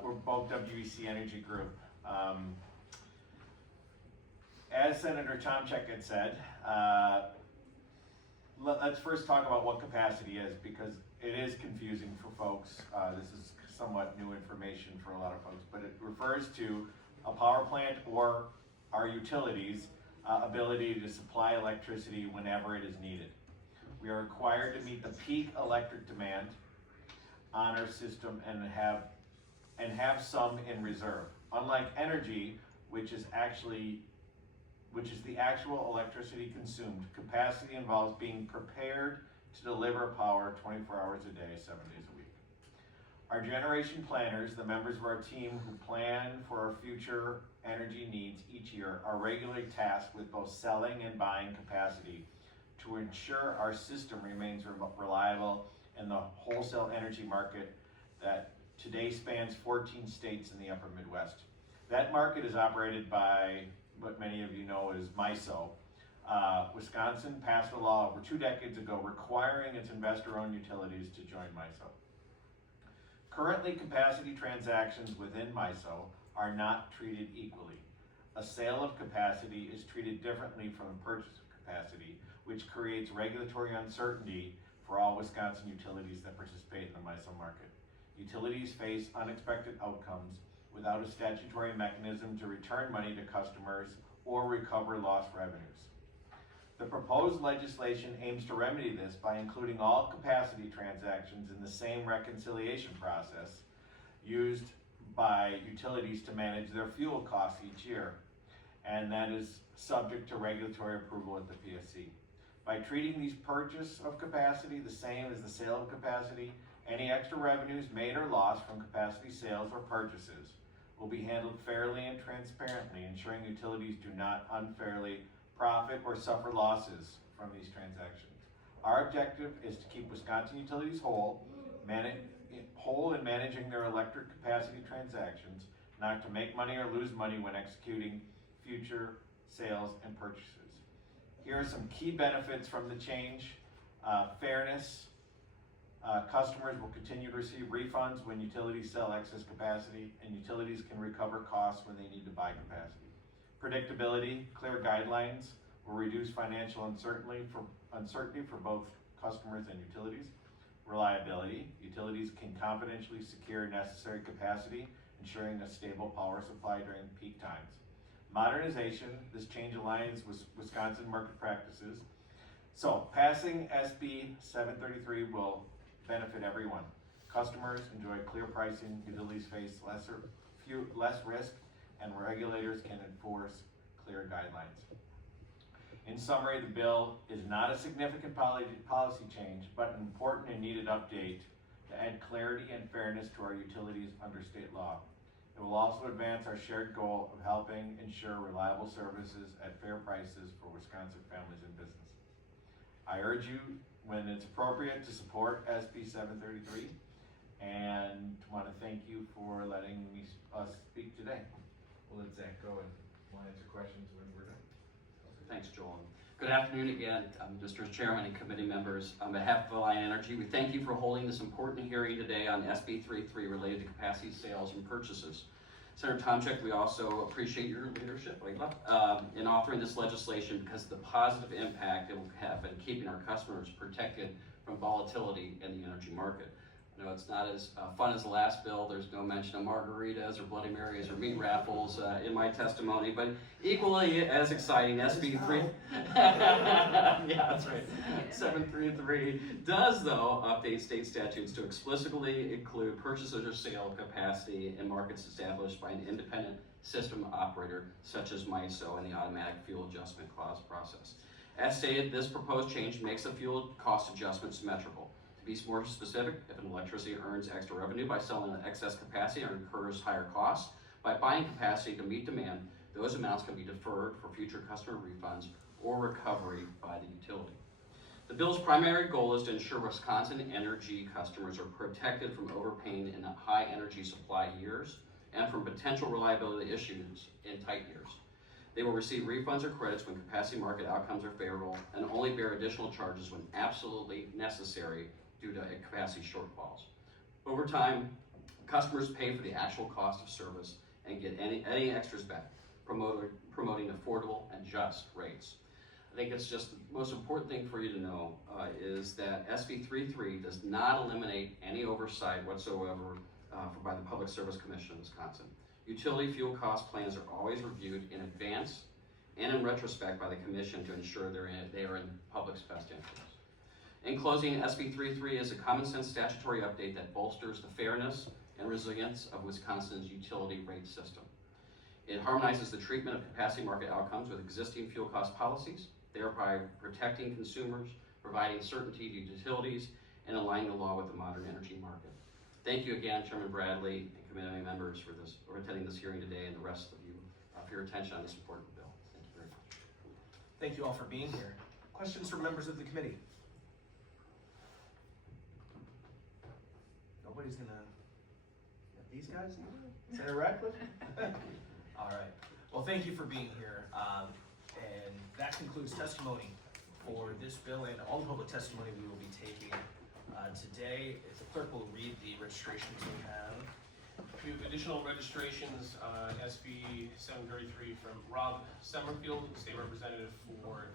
We're both WEC Energy Group. As Senator Tomczyk had said, let's first talk about what capacity is, because it is confusing for folks. This is somewhat new information for a lot of folks, but it refers to a power plant or our utilities' ability to supply electricity whenever it is needed. We are required to meet the peak electric demand on our system and have some in reserve. Unlike energy, which is the actual electricity consumed, capacity involves being prepared to deliver power 24 hours a day, 7 days a week. Our generation planners, the members of our team who plan for our future energy needs each year, are regularly tasked with both selling and buying capacity to ensure our system remains reliable in the wholesale energy market that today spans 14 states in the upper Midwest. That market is operated by what many of you know as MISO. Wisconsin passed a law over 2 decades ago requiring its investor-owned utilities to join MISO. Currently, capacity transactions within MISO are not treated equally. A sale of capacity is treated differently from a purchase of capacity, which creates regulatory uncertainty for all Wisconsin utilities that participate in the MISO market. Utilities face unexpected outcomes without a statutory mechanism to return money to customers or recover lost revenues. The proposed legislation aims to remedy this by including all capacity transactions in the same reconciliation process used by utilities to manage their fuel costs each year, and that is subject to regulatory approval at the PSC. By treating these purchase of capacity the same as the sale of capacity, any extra revenues made or lost from capacity sales or purchases will be handled fairly and transparently, ensuring utilities do not unfairly profit or suffer losses from these transactions. Our objective is to keep Wisconsin utilities whole in managing their electric capacity transactions, not to make money or lose money when executing future sales and purchases. Here are some key benefits from the change. Fairness. Customers will continue to receive refunds when utilities sell excess capacity, and utilities can recover costs when they need to buy capacity. Predictability. Clear guidelines will reduce financial uncertainty for both customers and utilities. Reliability. Utilities can confidentially secure necessary capacity, ensuring a stable power supply during peak times. Modernization. This change aligns with Wisconsin market practices. So, passing SB 733 will benefit everyone. Customers enjoy clear pricing, utilities face less risk, and regulators can enforce clear guidelines. In summary, the bill is not a significant policy change, but an important and needed update to add clarity and fairness to our utilities under state law. It will also advance our shared goal of helping ensure reliable services at fair prices for Wisconsin families and businesses. I urge you, when it's appropriate, to support SB 733, and want to thank you for letting us speak today. We'll let Zach go and we'll answer questions when we're done. Thanks, Joel. Good afternoon again, Mr. Chairman and committee members. On behalf of Alliant Energy, we thank you for holding this important hearing today on SB 33 related to capacity sales and purchases. Senator Tomczyk, we also appreciate your leadership in authoring this legislation because of the positive impact it will have in keeping our customers protected from volatility in the energy market. I know it's not as fun as the last bill. There's no mention of margaritas or Bloody Marys or meat raffles in my testimony, but equally as exciting, SB 3. Yeah, that's right. 733 does, though, update state statutes to explicitly include purchases or sale of capacity in markets established by an independent system operator, such as MISO and the automatic fuel adjustment clause process. As stated, this proposed change makes the fuel cost adjustment symmetrical. To be more specific, if an electricity earns extra revenue by selling excess capacity or incurs higher costs by buying capacity to meet demand, those amounts can be deferred for future customer refunds or recovery by the utility. The bill's primary goal is to ensure Wisconsin energy customers are protected from overpaying in high energy supply years and from potential reliability issues in tight years. They will receive refunds or credits when capacity market outcomes are favorable and only bear additional charges when absolutely necessary due to capacity shortfalls. Over time, customers pay for the actual cost of service and get any extras back, promoting affordable and just rates. I think it's just the most important thing for you to know is that SB 33 does not eliminate any oversight whatsoever by the Public Service Commission of Wisconsin. Utility fuel cost plans are always reviewed in advance and in retrospect by the Commission to ensure they are in the public's best interest. In closing, SB 33 is a common sense statutory update that bolsters the fairness and resilience of Wisconsin's utility rate system. It harmonizes the treatment of capacity market outcomes with existing fuel cost policies, thereby protecting consumers, providing certainty to utilities, and aligning the law with the modern energy market. Thank you again, Chairman Bradley and committee members for attending this hearing today, and the rest of you for your attention on this important bill. Thank you very much. Thank you all for being here. Questions from members of the committee? Nobody's gonna, these guys? Senator Ratcliffe? All right. Well, thank you for being here. And that concludes testimony for this bill and all the public testimony we will be taking today. If the clerk will read the registrations we have. We have additional registrations on SB 733 from Rob Summerfield, State Representative for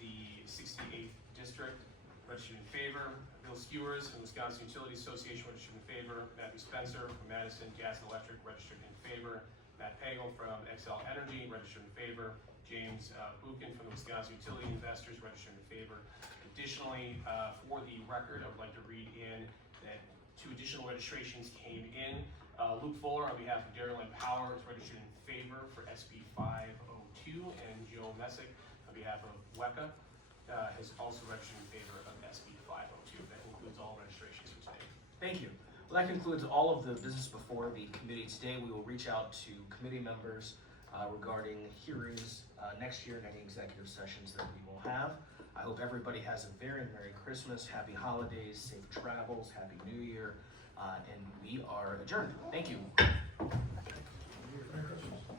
the 68th District, registered in favor. Bill Skewers from Wisconsin Utility Association, registered in favor. Matthew Spencer from Madison Gas and Electric, registered in favor. Matt Pagel from XL Energy, registered in favor. James Buchan from the Wisconsin Utility Investors, registered in favor. Additionally, for the record, I would like to read in that 2 additional registrations came in. Luke Fuller on behalf of Darylyn Power is registered in favor for SB 502, and Joe Messick on behalf of WECA has also registered in favor of SB 502. That concludes all registrations for today. Thank you. Well, that concludes all of the business before the committee today. We will reach out to committee members regarding hearings next year and any executive sessions that we will have. I hope everybody has a very Merry Christmas, Happy Holidays, safe travels, Happy New Year, and we are adjourned. Thank you.